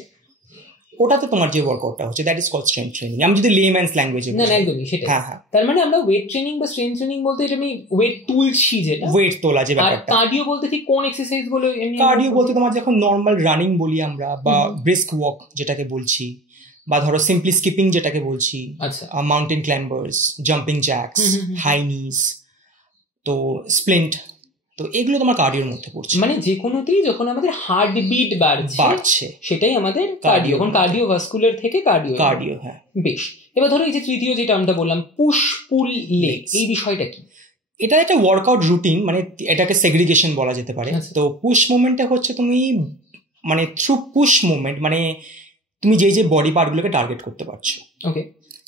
ওটাতে তোমার যে ওয়ার্কআউটটা হচ্ছে that is called strength training. আমি যদি লেম্যানস ল্যাঙ্গুয়েজে না একদমই সেটা। হ্যাঁ, তার মানে আমরা ওয়েট ট্রেনিং বা স্ট্রেংথ ট্রেনিং বলতে এটা আমি ওয়েট তুলছি, যেটা ওয়েট তোলা যে ব্যাপারটা। আর কার্ডিও বলতে ঠিক কোন এক্সারসাইজ গুলো? কার্ডিও বলতে তোমার যখন নর্মাল রানিং বলি আমরা, বা ব্রিস্ক ওয়াক যেটাকে বলছি, বা ধরো সিম্পলি স্কিপিং যেটাকে বলছি, আচ্ছা, mountain climbers, jumping jacks, high knees, তো স্প্লিন্ট, তো এগুলো তোমার কার্ডিওর মধ্যে পড়ছে। মানে যে কোনোতেই যখন আমাদের হার্ট বিট বাড়ছে সেটাই আমাদের কার্ডিও। এখন কার্ডিওভাস্কুলার থেকে কার্ডিও। হ্যাঁ, বেশ। এবার ধরো এই যে তৃতীয় যেটা আমরা বললাম পুশ পুল লেগ, এই বিষয়টা কি? এটা একটা ওয়ার্কআউট রুটিন, মানে এটাকে সেগ্রিগেশন বলা যেতে পারে। তো পুশ মুভমেন্টটা হচ্ছে তুমি মানে থ্রু পুশ মুভমেন্ট মানে তুমি যে বডি পার্টগুলোকে টার্গেট করতে পারছো। ওকে,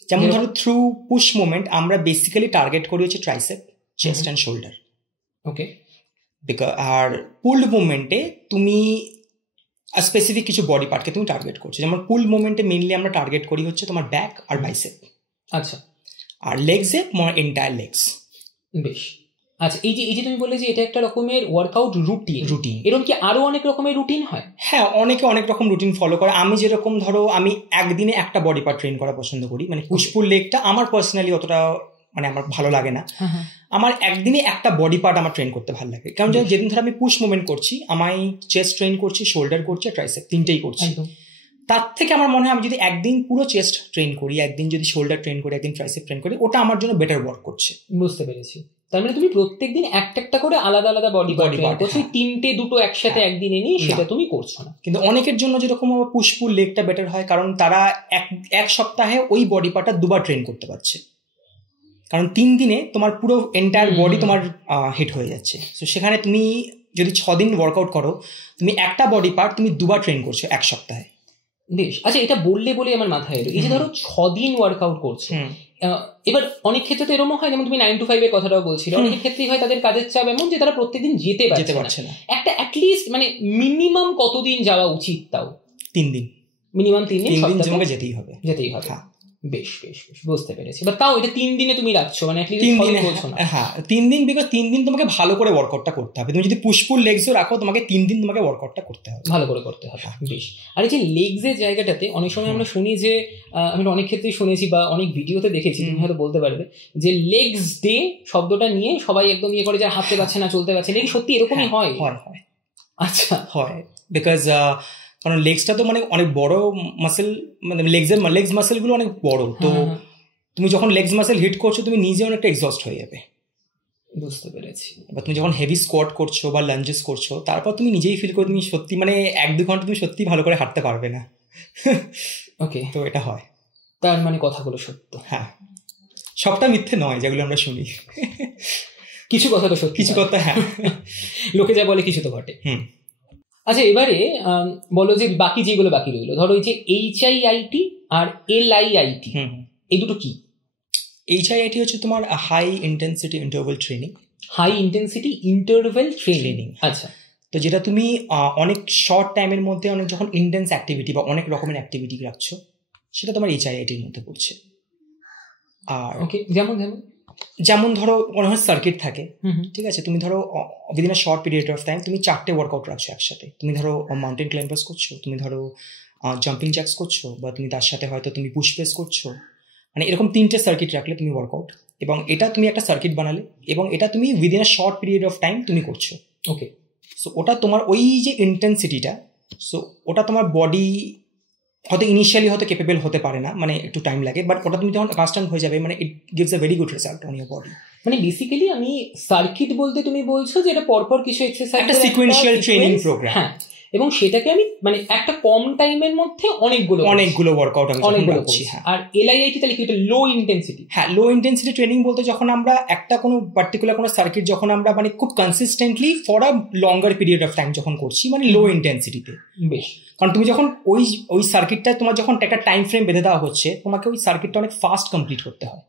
যেমন ধরো থ্রু পুশ মুভমেন্ট আমরা বেসিক্যালি টার্গেট করি হচ্ছে tricep, chest and shoulder. Okay, আর পুলড মুভমেন্টে তুমি স্পেসিফিক কিছু বডি পার্টকে তুমি টার্গেট করছো। যেমন পুল মুভমেন্টে মেইনলি আমরা টার্গেট করি হচ্ছে তোমার ব্যাক আর বাইসেপ। আচ্ছা, আর লেগসে এন্টায়ার লেগস। বেশ। আচ্ছা, এই যে তুমি বললে যে এটা একটা রকমের ওয়ার্কআউট রুটিন, এরকম কি আরো অনেক রকমের রুটিন হয়? হ্যাঁ, অনেকে অনেক রকম রুটিন ফলো করে। আমি যেরকম ধরো আমি একদিনে একটা বডি পার্ট ট্রেন করা পছন্দ করি, মানে পুশ পুল লেগটা আমার পার্সোনালি অতটা মানে আমার ভালো লাগে না। আমার একদিনে একটা বডি পার্ট আমার ট্রেন করতে ভালো লাগে, কারণ যেদিন ধরো আমি পুশ মুভমেন্ট করছি, আমি চেস্ট ট্রেন করছি, শোল্ডার করছি, ট্রাইসেপ, তিনটেই করছি। তার থেকে আমার মনে হয় আমি যদি একদিন পুরো চেস্ট ট্রেন করি, একদিন যদি শোল্ডার ট্রেন করি, একদিন ট্রাইসেপ ট্রেন করি, ওটা আমার জন্য বেটার ওয়ার্ক করছে। বুঝতে পেরেছি। তার মানে তুমি প্রত্যেকদিন একটা করে আলাদা আলাদা বডি পার্ট করছো, তিনটে দুটো একসাথে একদিনে নিয়ে সেটা তুমি করছো না। কিন্তু অনেকের জন্য যেরকম পুশ পুল লেগটা বেটার হয়, কারণ তারা এক সপ্তাহে ওই বডি পার্টটা দুবার ট্রেন করতে পারছে, কারণ 3 দিনে তোমার পুরো এন্টায়ার বডি তোমার হিট হয়ে যাচ্ছে। তো সেখানে তুমি যদি 6 দিন ওয়ার্কআউট করো, তুমি একটা বডি পার্ট তুমি দুবার ট্রেন করছো এক সপ্তাহে। বেশ। আচ্ছা, এটা বলে আমার মাথায় এলো, এই যে ধরো 6 দিন ওয়ার্কআউট করছো, এবার অনেক ক্ষেত্রে তো এরকম হয়, যেমন তুমি 9 to 5 এর কথাটাও বলছিলে, অনেক ক্ষেত্রেই হয় তাদের কাজের চাপ এমন যে তারা প্রত্যেকদিন যেতে পারছে না। একটা অ্যাটলিস্ট মানে মিনিমাম কতদিন যাওয়া উচিত? তাও 3 দিন, মিনিমাম 3 দিন তোমাকে যেতেই হবে। বেশ, বুঝতে পেরেছি। বাট তাও এটা 3 দিনে তুমি রাখছো, মানে অ্যাটলিস্ট 3 দিন বলছো না? হ্যাঁ, 3 দিন, বিকজ 3 দিন তোমাকে ভালো করে ওয়ার্কআউটটা করতে হবে। তুমি যদি পুশ পুল লেগসও রাখো, তোমাকে 3 দিন তোমাকে ওয়ার্কআউটটা করতে হবে, ভালো করে করতে হবে। বেশ। আর এই যে লেগসের জায়গাটাতে অনেক সময় আমরা শুনি যে, আমি অনেক ক্ষেত্রেই শুনেছি বা অনেক ভিডিওতে দেখেছি, তুমি হয়তো বলতে পারবে, যে লেগস ডে শব্দটা নিয়ে সবাই একদম ইয়ে করে, যে হাঁটতে পারছে না, চলতে পারছে না। কি সত্যি এরকমই হয়? আচ্ছা, হয়। বিকজ কারণ লেগসটা তো মানে অনেক বড় মাসেল, মানে লেগস মাসেলগুলো অনেক বড়। তো তুমি যখন লেগস মাসেল হিট করছো, তুমি নিজে অনেকটা এক্সস্ট হয়ে যাবে। বুঝতে পেরেছি। এবার তুমি যখন হেভি স্কোয়াট করছো বা লাঞ্জেস করছো, তারপর তুমি নিজেই ফিল করো তুমি সত্যি মানে 1-2 ঘন্টা তুমি সত্যি ভালো করে হাঁটতে পারবে না। ওকে, তো এটা হয়। তার মানে কথাগুলো সত্য? হ্যাঁ, সবটা মিথ্যে নয় যেগুলো আমরা শুনি। কিছু কথা তো সত্যি, কিছু কথা হ্যাঁ লোকে যা বলে কিছু তো ঘটে। আচ্ছা, এবারে বলো যে বাকি যেগুলো বাকি রইলো, ধরো এই যে HIIT আর LIIT, এই দুটো কি? HIIT হচ্ছে তোমার high intensity interval training. High intensity interval training, আচ্ছা। তো যেটা তুমি অনেক শর্ট টাইমের মধ্যে অনেক যখন ইন্টেন্স অ্যাক্টিভিটি বা অনেক রকমের অ্যাক্টিভিটি রাখছো, সেটা তোমার HIITর মধ্যে পড়ছে। আর ওকে, যেমন ধরো কোনো সার্কিট থাকে, ঠিক আছে, তুমি ধরো within a short period of time তুমি 4টে ওয়ার্কআউট রাখছো একসাথে। তুমি ধরো মাউন্টেন ক্লাইম্বার্স করছো, তুমি ধরো জাম্পিং জ্যাক্স করছো, বা তুমি তার সাথে হয়তো তুমি পুশ প্রেস করছো, মানে এরকম 3টে সার্কিট রাখলে তুমি ওয়ার্কআউট, এবং এটা তুমি একটা সার্কিট বানালে, এবং এটা তুমি within a short period of time তুমি করছো। ওকে, সো ওটা তোমার ওই যে ইন্টেন্সিটিটা, সো ওটা তোমার বডি হয়তো ইনিশিয়ালি হয়তো কেপেবল হতে পারে না, মানে একটু টাইম লাগে, বাট ওটা তুমি যখন কাস্টম হয়ে যাবে, মানে it gives a very good result on your body. মানে বেসিক্যালি আমি সার্কিট বলতে তুমি বলছো যে এটা পরপর কিছু এক্সারসাইজ, একটা সিকোয়েন্সিয়াল ট্রেনিং প্রোগ্রাম। হ্যাঁ, এবং সেটাকে আমি মানে একটা কম টাইমের মধ্যে অনেকগুলো ওয়ার্কআউট আমি করছি। আর LIIT তাহলে কি এটা লো ইন্টেন্সিটি? হ্যাঁ, লো ইন্টেন্সিটি ট্রেনিং বলতে যখন আমরা একটা কোনো পার্টিকুলার কোনো সার্কিট যখন আমরা মানে খুব consistently for a longer period of time যখন করছি, মানে লো ইন্টেন্সিটিতে। বেশ। কারণ তুমি যখন ওই সার্কিটটা তোমার যখন একটা টাইম ফ্রেম বেঁধে দেওয়া হচ্ছে, তোমাকে ওই সার্কিটটা অনেক ফাস্ট কমপ্লিট করতে হয়।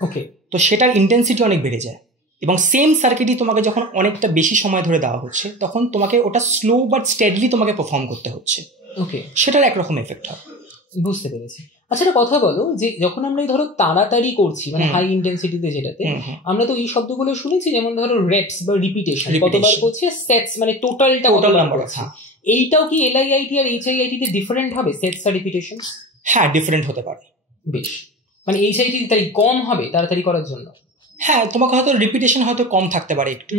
ওকে, তো সেটার ইন্টেন্সিটি অনেক বেড়ে যায়, এবং সেম সার্কিটই তোমাকে যখন অনেকটা বেশি সময় ধরে দেওয়া হচ্ছে তখন তোমাকে ওটা স্লো বাট স্টেডলি তোমাকে পারফর্ম করতে হচ্ছে। ওকে, সেটার একরকম এফেক্ট হয়। বুঝতে পেরেছি। আচ্ছা, একটা কথা বলো, যে যখন আমরা এই ধরো তাড়াতাড়ি করছি মানে হাই ইন্টেন্সিটিতে, যেটাতে আমরা তো এই শব্দগুলো শুনেছি, যেমন ধরো রেপস বা রিপিটেশন, কতবার করছে, সেটস মানে টোটাল নাম্বার আছে। এইটাও কি এলআইআইটি আর এইচআইআইটি তে ডিফারেন্ট হবে, সেটস আর রিপিটেশন? হ্যাঁ, ডিফারেন্ট হতে পারে। বেশ, মানে এইচআইটি তাই কম হবে তাড়াতাড়ি করার জন্য? হ্যাঁ, তোমাকে হয়তো রিপিটেশন হয়তো কম থাকতে পারে একটু।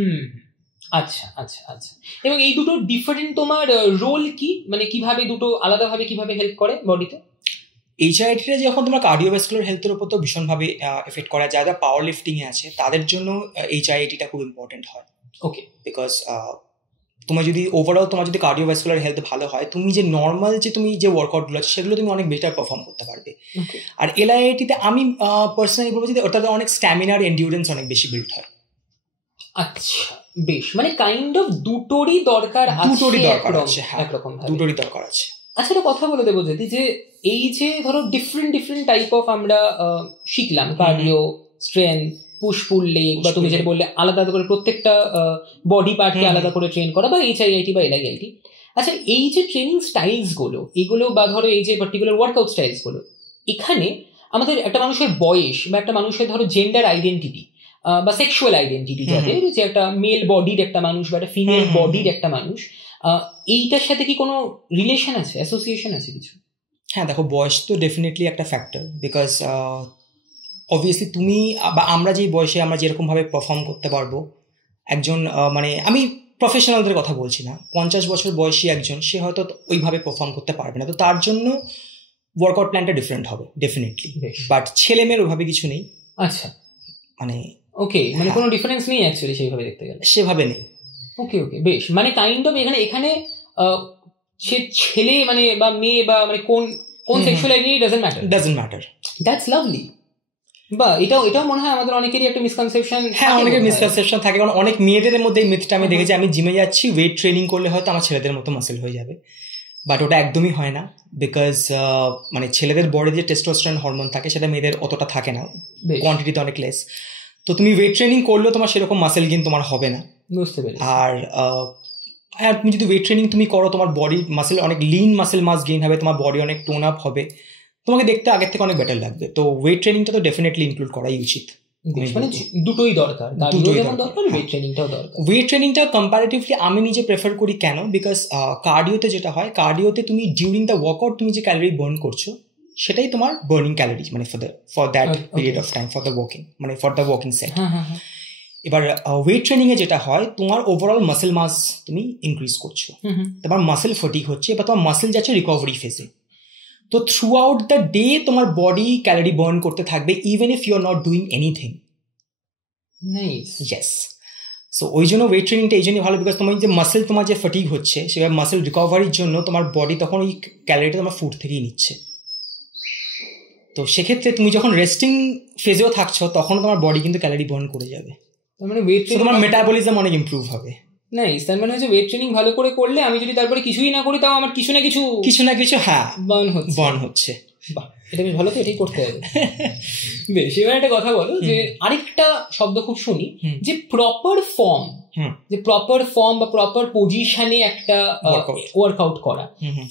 আচ্ছা আচ্ছা আচ্ছা। এবং এই দুটো ডিফারেন্ট তোমার রোল কি, মানে কিভাবে দুটো আলাদাভাবে কিভাবে হেল্প করে বডিতে? এইচআইটিটা যখন তোমার কার্ডিওভাস্কুলার হেলথের উপর তো ভীষণভাবে এফেক্ট করে, যারা পাওয়ার লিফটিংয়ে আছে তাদের জন্য এইচআইটিটা খুব ইম্পর্টেন্ট হয়। ওকে, বিকজ তোমার যদি ওভারঅল তোমার যদি কার্ডিওভাস্কুলার হেলথ ভালো হয়, তুমি যে নর্মাল যে তুমি যে ওয়ার্কআউটগুলো আছে সেগুলো তুমি অনেক বেটার পারফর্ম করতে পারবে। আর এলআইআইটিতে আমি পার্সোনালি বলবো যে ওটাতে অনেক স্ট্যামিনার এন্ডিউরেন্স অনেক বেশি বিল্ড হয়। আচ্ছা, বেশ, মানে কাইন্ড অফ দুটোরই দরকার আছে। হ্যাঁ, দুটোরই দরকার আছে। আচ্ছা, একটা কথা বলে দেবো যদি, যে এই যে ধরো ডিফারেন্ট টাইপ অফ আমরা শিখলাম, কার্ডিও, স্ট্রেংথ, পুশ পুল লেগ, বা তুমি যেটা বললে আলাদা করে প্রত্যেকটা বডি পার্টকে আলাদা করে ট্রেন করা, বা এইচআইআইটি বা এলআইআইটি। আচ্ছা, এই যে ট্রেনিং স্টাইলস গুলো, এগুলো বা ধরো এই যে পার্টিকুলার ওয়ার্কআউট স্টাইলস গুলো, এখানে আমাদের একটা মানুষের বয়স বা একটা মানুষের ধরো জেন্ডার আইডেন্টিটি বা সেক্সুয়াল আইডেন্টিটি, যাদের যে একটা মেল বডির একটা মানুষ বা একটা ফিমেল বডির একটা মানুষ, এইটার সাথে কি কোনো রিলেশন আছে, অ্যাসোসিয়েশন আছে কিছু? হ্যাঁ, দেখো, বয়স তো ডেফিনেটলি একটা ফ্যাক্টর। বিকজ অবভিয়াসলি তুমি বা আমরা যেই বয়সে আমরা যেরকমভাবে পারফর্ম করতে পারবো, একজন মানে আমি প্রফেশনালদের কথা বলছি না, 50 বছর বয়সী একজন, সে হয়তো ওইভাবে পারফর্ম করতে পারবে না। তো তার জন্য ওয়ার্কআউট প্ল্যানটা ডিফারেন্ট হবে ডেফিনেটলি। বাট ছেলে মেয়ের ওইভাবে কিছু নেই। আচ্ছা, মানে ওকে, মানে কোনো ডিফারেন্স নেই অ্যাকচুয়ালি সেইভাবে দেখতে গেলে? সেভাবে নেই। ওকে ওকে, বেশ, মানে কাইন্ড অফ এখানে সে ছেলে মানে বা মেয়ে বা মানে কোন sexual identity doesn't matter. That's lovely. বা এটাও মনে হয় আমাদের অনেকেরই একটা মিসকনসেপশন। হ্যাঁ, অনেকের মিসকনসেপশন থাকে, কারণ অনেক মেয়েদের মধ্যে এই মিথটা আমি দেখেছি, আমি জিমে যাচ্ছি, ওয়েট ট্রেনিং করলে হয়তো আমার ছেলেদের মতো মাসেল হয়ে যাবে। বাট ওটা একদমই হয় না। বিকজ মানে ছেলেদের বডিতে যে টেস্টোস্টেরন হরমোন থাকে সেটা মেয়েদের অতটা থাকে না, কোয়ান্টিটিতে অনেক লেস। তো তুমি ওয়েট ট্রেনিং করলেও তোমার সেরকম মাসেল গেইন তোমার হবে না। বুঝতে পেরেছি। আর তুমি যদি ওয়েট ট্রেনিং তুমি করো, তোমার বডি মাসেল অনেক লিন মাসেল মাস গেইন হবে, তোমার বডি অনেক টোন আপ হবে, তোমাকে দেখতে আগের থেকে অনেক বেটার লাগবে। তো ওয়েট ট্রেনিংটা তো ডেফিনেটলি ইনক্লুড করাই উচিত। মানে দুটোই দরকার, ওয়েট ট্রেনিংটা কম্পারেটিভলি আমি নিজে প্রেফার করি। কেন? বিকজ কার্ডিওতে যেটা হয়, কার্ডিওতে তুমি ডিউরিং দ্য ওয়ার্কআউট তুমি যে ক্যালোরি বার্ন করছো সেটাই তোমার বার্নিং ক্যালোরিজ, মানে for that period of time, for the walking, মানে ফর দ্য ওয়াকিং সেট। এবার ওয়েট ট্রেনিং এ যেটা হয়, তোমার ওভারঅল মাসেল মাস তুমি ইনক্রিজ করছো, তোমার মাসেল ফটিগ হচ্ছে, এবার তোমার মাসেল যাচ্ছে রিকভারি ফেজে। তো থ্রু আউট দ্য ডে তোমার বডি ক্যালোরি বার্ন করতে থাকবে, even if you are not doing anything. Nice, yes. So ওই জন্য ওয়েট ট্রেনিংটা এই জন্যই ভালো, বিকজ তোমার যে মাসেল তোমার যে ফটিগ হচ্ছে, সেভাবে মাসেল রিকভারির জন্য তোমার বডি তখন ওই ক্যালোরিটা তোমার ফুড থেকেই নিচ্ছে। তো সেক্ষেত্রে তুমি যখন রেস্টিং ফেজেও থাকছো তখন তোমার বডি কিন্তু ক্যালোরি বার্ন করে যাবে, মানে ওয়েট তোমার মেটাবলিজম অনেক ইমপ্রুভ হবে। নাইস, তার মানে হচ্ছে ওয়েট ট্রেনিং ভালো করে করলে আমি যদি তারপরে কিছুই না করি তাও আমার কিছু না কিছু হ্যাঁ বার্ন হচ্ছে। বাহ, এটা বেশ ভালো, তো এটাই করতে হবে। বেশ, এবার একটা কথা বলো, যে আরেকটা শব্দ খুব শুনি, যে প্রপার ফর্ম, বা প্রপার পজিশনে একটা ওয়ার্কআউট করা,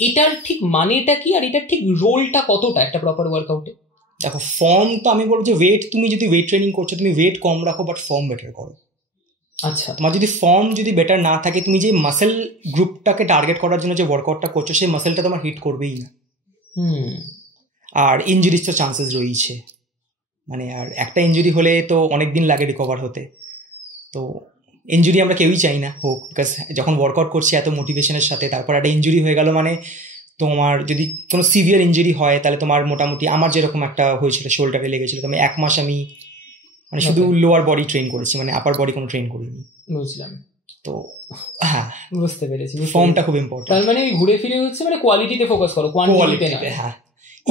এটার ঠিক মানেটা কি, আর এটার ঠিক রোলটা কতটা একটা প্রপার ওয়ার্কআউটে? দেখো, ফর্ম তো আমি বলবো যে তুমি যদি ওয়েট ট্রেনিং করছো, তুমি ওয়েট কম রাখো বাট ফর্ম বেটার করো। আচ্ছা, তোমার যদি ফর্ম যদি বেটার না থাকে, তুমি যে মাসেল গ্রুপটাকে টার্গেট করার জন্য যে ওয়ার্কআউটটা করছো সেই মাসেলটা তোমার হিট করবেই না। আর ইনজুরির তো চান্সেস রয়েছে, মানে আর একটা ইনজুরি হলে তো অনেক দিন লাগে রিকভার হতে। তো ইনজুরি আমরা কেউই চাই না হোক, বিকজ যখন ওয়ার্কআউট করছি এত মোটিভেশনের সাথে, তারপর একটা ইনজুরি হয়ে গেল, মানে তোমার যদি কোনো সিভিয়ার ইনজুরি হয় তাহলে তোমার মোটামুটি, আমার যেরকম একটা হয়েছিল, শোল্ডারে লেগেছিল, তো আমি 1 মাস আমি মানে শুধু লোয়ার বডি ট্রেন করেছি, মানে আপার বডি কোনো ট্রেন করিনি। বুঝলাম। তো হ্যাঁ, বুঝতে পেরেছি, ফর্মটা খুব ইম্পর্টেন্ট। তার মানে ঘুরে ফিরে হচ্ছে মানে কোয়ালিটিতে ফোকাস করো, কোয়ান্টিটিতে না। হ্যাঁ,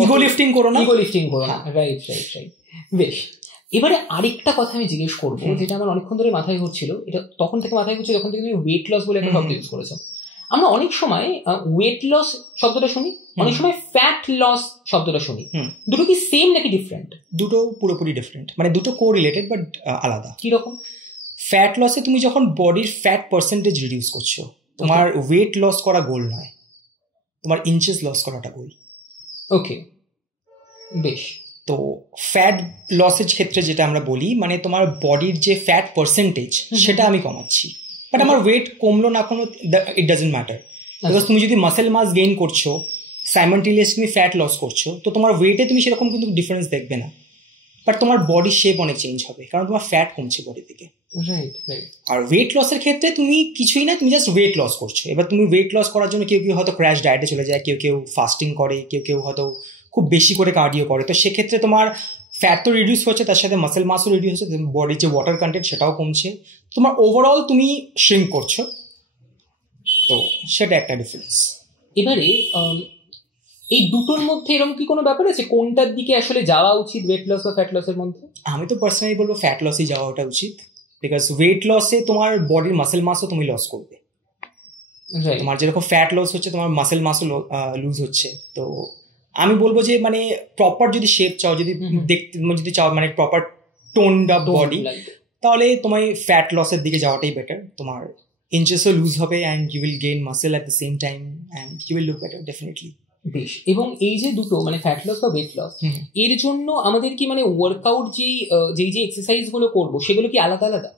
ইগো লিফটিং করো না। রাইট। বেশ, এবারে আরেকটা কথা আমি জিজ্ঞেস করবো, যেটা আমার অনেকক্ষণ ধরে মাথায় ঘুরছিল, এটা তখন থেকে মাথায় ঘুরছে যখন থেকে তুমি ওয়েট লস বলে একটা শব্দ ইউজ করেছো। আমরা অনেক সময় ওয়েট লস শব্দটা শুনি, অনেক সময় ফ্যাট লস শব্দটা শুনি, দুটো কি সেম নাকি ডিফারেন্ট? দুটো পুরোপুরি ডিফারেন্ট, মানে দুটো কো রিলেটেড বাট আলাদা। কিরকম? ফ্যাট লসে তুমি যখন বডির ফ্যাট পার্সেন্টেজ রিডিউস করছো, তোমার ওয়েট লস করা গোল নয়, তোমার ইঞ্চেস লস করাটা গোল। ওকে, বেশ। তো ফ্যাট লসের ক্ষেত্রে যেটা আমরা বলি, মানে তোমার বডির যে ফ্যাট পার্সেন্টেজ সেটা আমি কমাচ্ছি, বাট আমার ওয়েট কমলো না কোনো, ইট ডাজন্ট ম্যাটার। বিকজ তুমি যদি মাসেল মাস গেইন করছো, সাইমালটেনিয়াসলি তুমি ফ্যাট লস করছো, তো তোমার ওয়েটে তুমি সেরকম কিন্তু ডিফারেন্স দেখবে না, বাট তোমার বডি শেপ অনেক চেঞ্জ হবে, কারণ তোমার ফ্যাট কমছে বডি থেকে। আর ওয়েট লসের ক্ষেত্রে তুমি কিছুই না, তুমি জাস্ট ওয়েট লস করছো। এবার তুমি ওয়েট লস করার জন্য কেউ কেউ হয়তো ক্র্যাশ ডায়েটে চলে যায়, কেউ কেউ ফাস্টিং করে, কেউ কেউ হয়তো খুব বেশি করে কার্ডিও করে। তো সেক্ষেত্রে তোমার ফ্যাট তো রিডিউস হচ্ছে, তার সাথে মাসেল মাসও রিডিউস হচ্ছে, বডির যে ওয়াটার কন্টেন্ট সেটাও কমছে, তোমার ওভারঅল তুমি শ্রিঙ্ক করছো। তো সেটা একটা ডিফারেন্স। এবারে এই দুটোর মধ্যে এরকম কি কোনো ব্যাপার আছে কোনটার দিকে আসলে যাওয়া উচিত, ওয়েট লস বা ফ্যাট লসের মধ্যে? আমি তো পার্সোনালি বলবো ফ্যাট লসই যাওয়াটা উচিত, বিকজ ওয়েট লসে তোমার বডির মাসেল মাসও তুমি লস করবে। তোমার যেরকম ফ্যাট লস হচ্ছে, তোমার মাসেল মাসও লুজ হচ্ছে। তো আমি বলবো যে মানে প্রপার যদি শেপ চাও, যদি দেখতে যদি চাও মানে প্রপার টোনড আপ বডি, তাহলে তোমার ফ্যাট লসের দিকে যাওয়াটাই বেটার। তোমার ইঞ্চেসও লুজ হবে and you will gain muscle at the same time and you will look better definitely. বেশ। এবং এই যে দুটো মানে ফ্যাট লস বা ওয়েট লস, এর জন্য আমাদের কি মানে ওয়ার্কআউট যে এক্সারসাইজ গুলো করবো সেগুলো কি আলাদা আলাদা?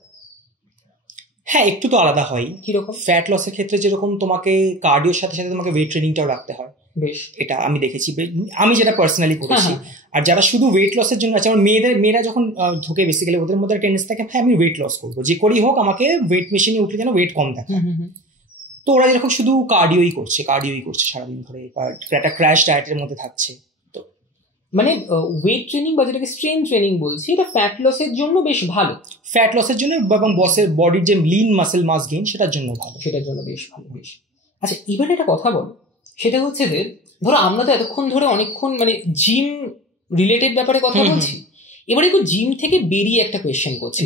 হ্যাঁ, একটু তো আলাদা হয়। কিরকম? ফ্যাট লসের ক্ষেত্রে যেরকম তোমাকে কার্ডিওর সাথে সাথে তোমাকে ওয়েট ট্রেনিংটাও রাখতে হয়। বেশ, এটা আমি দেখেছি, আমি যেটা পার্সোনালি করেছি। আর যারা শুধু ওয়েট লসের জন্য আছে, আমার মেয়েরা যখন ঢোকে বেসিক্যালি ওদের মধ্যে টেন্ডেন্সি থাকে হ্যাঁ আমি ওয়েট লস করবো, যে করেই হোক আমাকে ওয়েট মেশিনে উঠলে যেন ওয়েট কম থাকে। তো ওরা যেরকম শুধু কার্ডিওই করছে সারাদিন ধরে, একটা ক্র্যাশ ডায়েটের মধ্যে থাকছে। তো মানে ওয়েট ট্রেনিং বা যেটাকে স্ট্রেংথ ট্রেনিং বলছি, এটা ফ্যাট লসের জন্য বেশ ভালো। ফ্যাট লসের জন্য এবং বডির যে লিন মাসেল মাস গেইন সেটার জন্য ভালো, সেটার জন্য বেশ ভালো। বেশ, আচ্ছা এবার একটা কথা বল, সেটা হচ্ছে যে ধরো আমরা তো এতক্ষণ ধরে অনেকক্ষণ মানে জিম রিলেটেড ব্যাপারে কথা বলছি, এবারে একটু জিম থেকে বেরিয়ে একটা কোয়েশ্চেন করছি।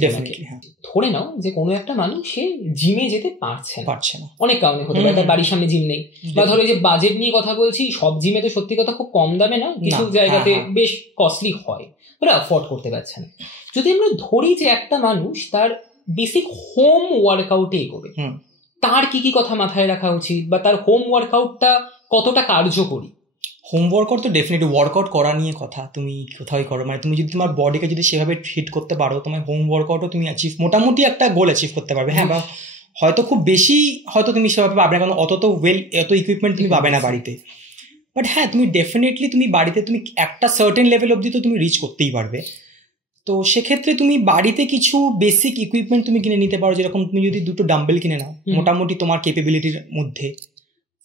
ধরে নাও যে কোনো একটা মানুষ সে জিমে যেতে পারছে না, অনেক কারণে হতে পারে, তার বাড়ির সামনে জিম নেই, বা ধরো যে বাজেট নিয়ে কথা বলছি, সব জিমে তো সত্যি কথা খুব কম দামে না, কিছু জায়গাতে বেশ কস্টলি হয়, ওরা অ্যাফোর্ড করতে পারছে না। যদি আমরা ধরি যে একটা মানুষ তার বেসিক হোম ওয়ার্কআউটে এগোবে, তার কি কি কথা মাথায় রাখা উচিত, বা তার হোম ওয়ার্কআউটটা কতটা কার্যকরী? হোম ওয়ার্কআউট তো ডেফিনেটলি ওয়ার্কআউট করা নিয়ে কথা, তুমি কোথাও করো, মানে তুমি যদি তোমার বডিকে যদি সেভাবে ফিট করতে পারো, তোমার হোম ওয়ার্কআউটও তুমি মোটামুটি একটা গোল অ্যাচিভ করতে পারবে। হ্যাঁ, বা হয়তো খুব বেশি হয়তো তুমি সেভাবে পাবে না, কারণ এত ইকুইপমেন্ট তুমি পাবে না বাড়িতে, বাট হ্যাঁ তুমি ডেফিনেটলি তুমি বাড়িতে তুমি একটা সার্টেন লেভেল অবধি তো তুমি রিচ করতেই পারবে। তো সেক্ষেত্রে তুমি বাড়িতে কিছু বেসিক ইকুইপমেন্ট তুমি কিনে নিতে পারো, যেরকম তুমি যদি দুটো ডাম্বেল কিনে নাও মোটামুটি তোমার ক্যাপাবিলিটির মধ্যে,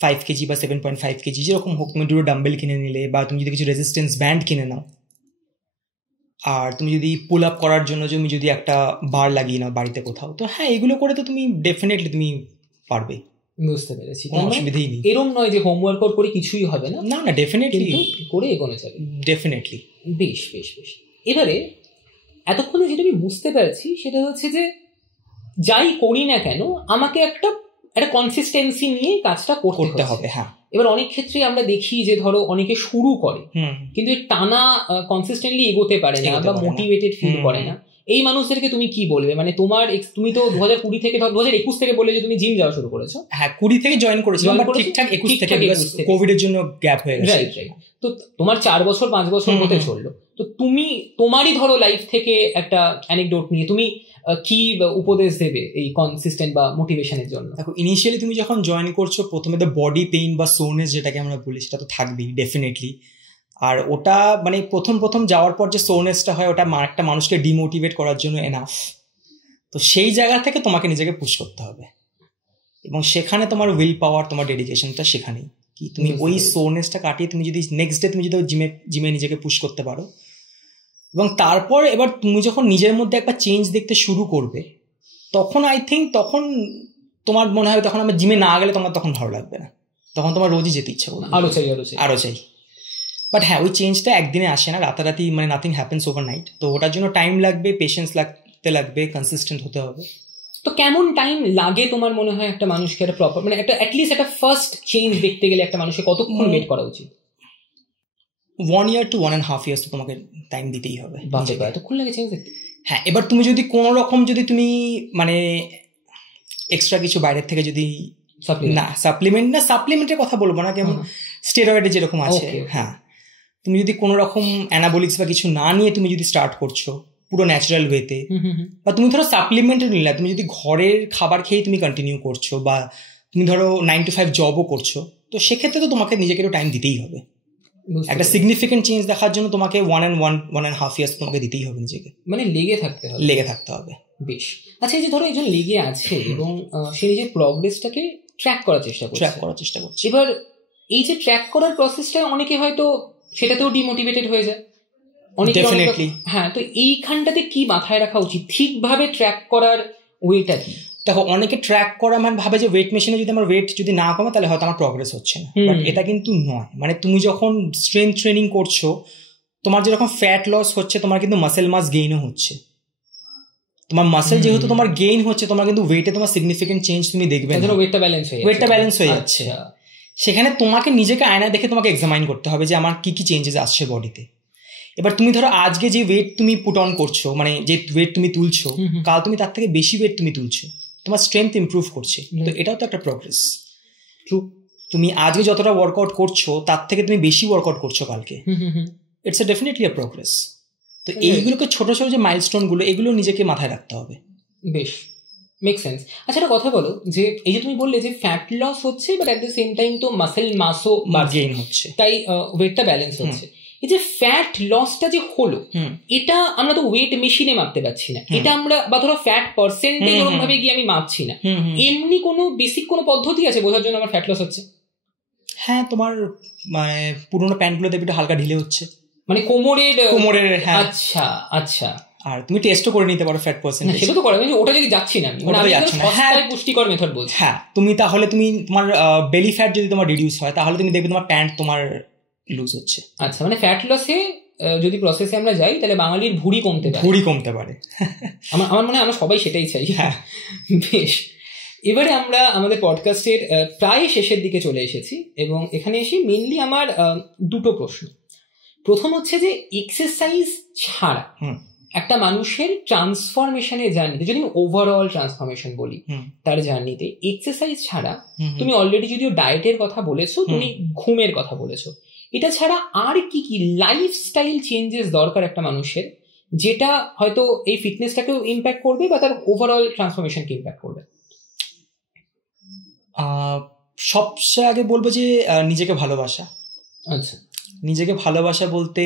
5 কেজি বা 7.5 কেজি যেরকম হোক, তুমি দুটো ডাম্বেল কিনে নিলে, বা তুমি যদি কিছু রেজিস্ট্যান্স ব্যান্ড কিনে নাও, আর তুমি যদি পুল আপ করার জন্য তুমি যদি একটা বার লাগিয়ে নাও বাড়িতে কোথাও, তো হ্যাঁ এগুলো করে তো তুমি ডেফিনেটলি তুমি পারবে। বুঝতে পেরেছি, কোনো অসুবিধাই নেই। এরকম নয় যে হোমওয়ার্ক করে কিছুই হবে না, না ডেফিনেটলি করে এগোনো যাবে ডেফিনেটলি। বেশ বেশ বেশ। এবারে এতক্ষণে যেটা আমি বুঝতে পেরেছি সেটা হচ্ছে যে যাই করি না কেন আমাকে একটা কনসিস্টেন্সি নিয়ে কাজটা করতে হবে। হ্যাঁ, এবার অনেক ক্ষেত্রে আমরা দেখি যে ধরো অনেকে শুরু করে কিন্তু টানা কনসিস্টেন্টলি এগোতে পারে না বা মোটিভেটেড ফিল করে না, এই মানুষদেরকে তুমি কি বলবে? মানে তুমি তো 2020 থেকে 2021 থেকে বলে যে তুমি জিম যাওয়া শুরু করেছো। হ্যাঁ, 20 থেকে জয়েন করেছিলাম, বাট ঠিকঠাক 21 থেকে কোভিডের জন্য গ্যাপ হয়ে গেছে। রাইট। তো তোমার 4 বছর 5 বছর হতে চললো, তো তুমি তোমারই ধরো লাইফ থেকে একটা অ্যানেকডোট নিয়ে তুমি কি উপদেশ দেবে এই কনসিস্টেন্ট বা মোটিভেশনের জন্য? দেখো, ইনিশিয়ালি তুমি যখন জয়েন করছো প্রথমে তো বডি পেইন বা সোরনেস যেটাকে আমরা বলি সেটা তো থাকবেই ডেফিনেটলি। আর ওটা মানে প্রথম যাওয়ার পর যে সোরনেসটা হয় ওটা একটা মানুষকে ডিমোটিভেট করার জন্য এনাফ। তো সেই জায়গা থেকে তোমাকে নিজেকে পুশ করতে হবে, এবং সেখানে তোমার উইল পাওয়ার, তোমার ডেডিকেশনটা সেখানেই কি তুমি ওই সোরনেসটা কাটিয়ে তুমি যদি নেক্সট ডে তুমি যদি জিমে নিজেকে পুশ করতে পারো, এবং তারপর এবার তুমি যখন নিজের মধ্যে একটা চেঞ্জ দেখতে শুরু করবে, তখন আই থিঙ্ক তখন তোমার মনে হয় তখন আমার জিমে না গেলে তোমার তখন ভালো লাগবে না, তখন তোমার রোজই যেতে ইচ্ছে করবে, আরো চাই। বাট হ্যাঁ, ওই চেঞ্জটা একদিনে আসে না, রাতারাতি, মানে নাথিং হ্যাপেন্স ওভারনাইট। তো ওটার জন্য টাইম লাগবে, পেশেন্স লাগবে, কনসিস্টেন্ট হতে হবে। তো কেমন টাইম লাগে তোমার মনে হয় একটা মানুষকে একটা প্রপার মানে একটা অ্যাটলিস্ট একটা ফার্স্ট চেঞ্জ দেখতে গেলে একটা মানুষকে কতক্ষণ ওয়েট করা উচিত? 1 year to 1.5 years তো তোমাকে টাইম দিতেই হবে। এতক্ষণ লাগে চেঞ্জ দেখতে? হ্যাঁ, এবার তুমি যদি কোনো রকম যদি তুমি মানে এক্সট্রা কিছু বাইরের থেকে যদি না সাপ্লিমেন্টের কথা বলবো না, কেমন স্টেরয়েডে যেরকম আছে, হ্যাঁ, তুমি যদি কোনো রকম অ্যানাবলিক্স বা কিছু না নিয়ে তুমি যদি স্টার্ট করছো পুরো ন্যাচারাল ওয়েতে, বা তুমি ধরো সাপ্লিমেন্টও নিলে, তুমি যদি ঘরের খাবার খেয়েই তুমি কন্টিনিউ করছো, বা তুমি ধরো 9 to 5 জবও করছো, তো সেক্ষেত্রে তো তোমাকে নিজেকে একটু টাইম দিতেই হবে। একটা সিগনিফিকেন্ট চেঞ্জ দেখার জন্য তোমাকে 1.5 years তোমাকে দিতেই হবে নিজেকে, মানে লেগে থাকতে হবে। বেশ, আচ্ছা, এই যে ধরো একজন লেগে আছে এবং সে নিজের প্রগ্রেসটাকে ট্র্যাক করার চেষ্টা করছে, এবার এই যে ট্র্যাক করার প্রসেসটা অনেকে হয়তো সেটাতেও ডিমোটিভেটেড হয়ে যায়, ডেফিনেটলি। হ্যাঁ, তো এইখানটাতে কি মাথায় রাখা উচিত, ঠিকভাবে ট্র্যাক করার ওয়েটা কি? দেখো, অনেকে ট্র্যাক করা মানে ভাবে যে ওয়েট মেশিনে যদি আমার ওয়েট যদি না কমে তাহলে হয়তো আমার প্রগ্রেস হচ্ছে না, বাট এটা কিন্তু নয়। মানে তুমি যখন স্ট্রেংথ ট্রেনিং করছো, তোমার যেরকম ফ্যাট লস হচ্ছে, তোমার কিন্তু মাসেল মাস গেইনও হচ্ছে। তোমার মাসেল যেহেতু তোমার গেইন হচ্ছে, তোমার কিন্তু ওয়েটে তোমার সিগনিফিকেন্ট চেঞ্জ তুমি দেখবে না, ওয়েটটা ব্যালেন্স হয়ে যাচ্ছে। সেখানে তোমাকে নিজেকে আয়নায় দেখে তোমাকে এক্সামাইন করতে হবে যে আমার কি কি চেঞ্জেস আসছে বডিতে। এবার তুমি ধরো আজকে যে ওয়েট তুমি পুট অন করছো, মানে যে ওয়েট তুমি তুলছো, কাল তুমি তার থেকে বেশি ওয়েট তুমি তুলছো, তোমার স্ট্রেংথ ইমপ্রুভ করছে, তো এটাও তো একটা প্রগ্রেস। তুমি আজকে যতটা ওয়ার্কআউট করছো তার থেকে তুমি বেশি ওয়ার্কআউট করছো কালকে, it's a definitely a progress. তো এইগুলোকে ছোট ছোট যে মাইলস্টোন গুলো, এগুলো নিজেকে মাথায় রাখতে হবে। বেশ, মেক সেন্স। আচ্ছা, একটা কথা বলো, যে এই যে তুমি বললে যে ফ্যাট লস হচ্ছে, but at the same time তো মাসেল মাসও গেইন হচ্ছে, তাই ওয়েটটা ব্যালেন্স হচ্ছে। এই যে ফ্যাট লসটা যে হলো, এটা আমরা তো ওয়েট মেশিনে মাপতে পারছি না, এটা আমরা বা ধরো ফ্যাট পার্সেন্টেজ এরকম ভাবে গিয়ে আমি মাপছি না, এমনি কোনো বেসিক কোনো পদ্ধতি আছে বোঝার জন্য আমার ফ্যাট লস হচ্ছে? হ্যাঁ, তোমার মানে পুরোনো প্যান্টগুলো দেখবে একটু হালকা ঢিলে হচ্ছে, মানে কোমরের। হ্যাঁ, আচ্ছা আচ্ছা। আর তুমি টেস্টও করে নিতে পারো ফ্যাট পার্সেন্টেজ, সেটা তো করে, ওটা যদি যাচ্ছি না, হ্যাঁ, পুষ্টিকর মেথড বলছি। হ্যাঁ, তুমি তাহলে তুমি তোমার বেলি ফ্যাট যদি তোমার রিডিউস হয়, তাহলে তুমি দেখবে তোমার প্যান্ট তোমার লুজ হচ্ছে। আচ্ছা, মানে ফ্যাট লসে যদি প্রসেসে আমরা যাই, তাহলে বাঙালির ভুঁড়ি কমতে পারে। আমার মনে হয় আমরা সবাই সেটাই চাই। হ্যাঁ, বেশ। এবারে আমরা আমাদের পডকাস্টের প্রায় শেষের দিকে চলে এসেছি, এবং এখানে এসে মেনলি আমার দুটো প্রশ্ন। প্রথম হচ্ছে যে এক্সারসাইজ ছাড়া একটা মানুষের ট্রান্সফরমেশনের জার্নিতে, যদি আমি ওভারঅল ট্রান্সফরমেশন বলি, তার জার্নিতে এক্সারসাইজ ছাড়া, তুমি অলরেডি যদিও ডায়েটের কথা বলেছো, তুমি ঘুমের কথা বলেছো, এটা ছাড়া আর কি কি লাইফস্টাইল চেঞ্জেস দরকার একটা মানুষের, যেটা হয়তো এই ফিটনেসটাকেও ইম্প্যাক্ট করবে বা তার ওভারঅল ট্রান্সফরমেশনকে ইম্প্যাক্ট করবে? সবচেয়ে আগে বলবো যে নিজেকে ভালোবাসা। আচ্ছা, নিজেকে ভালোবাসা বলতে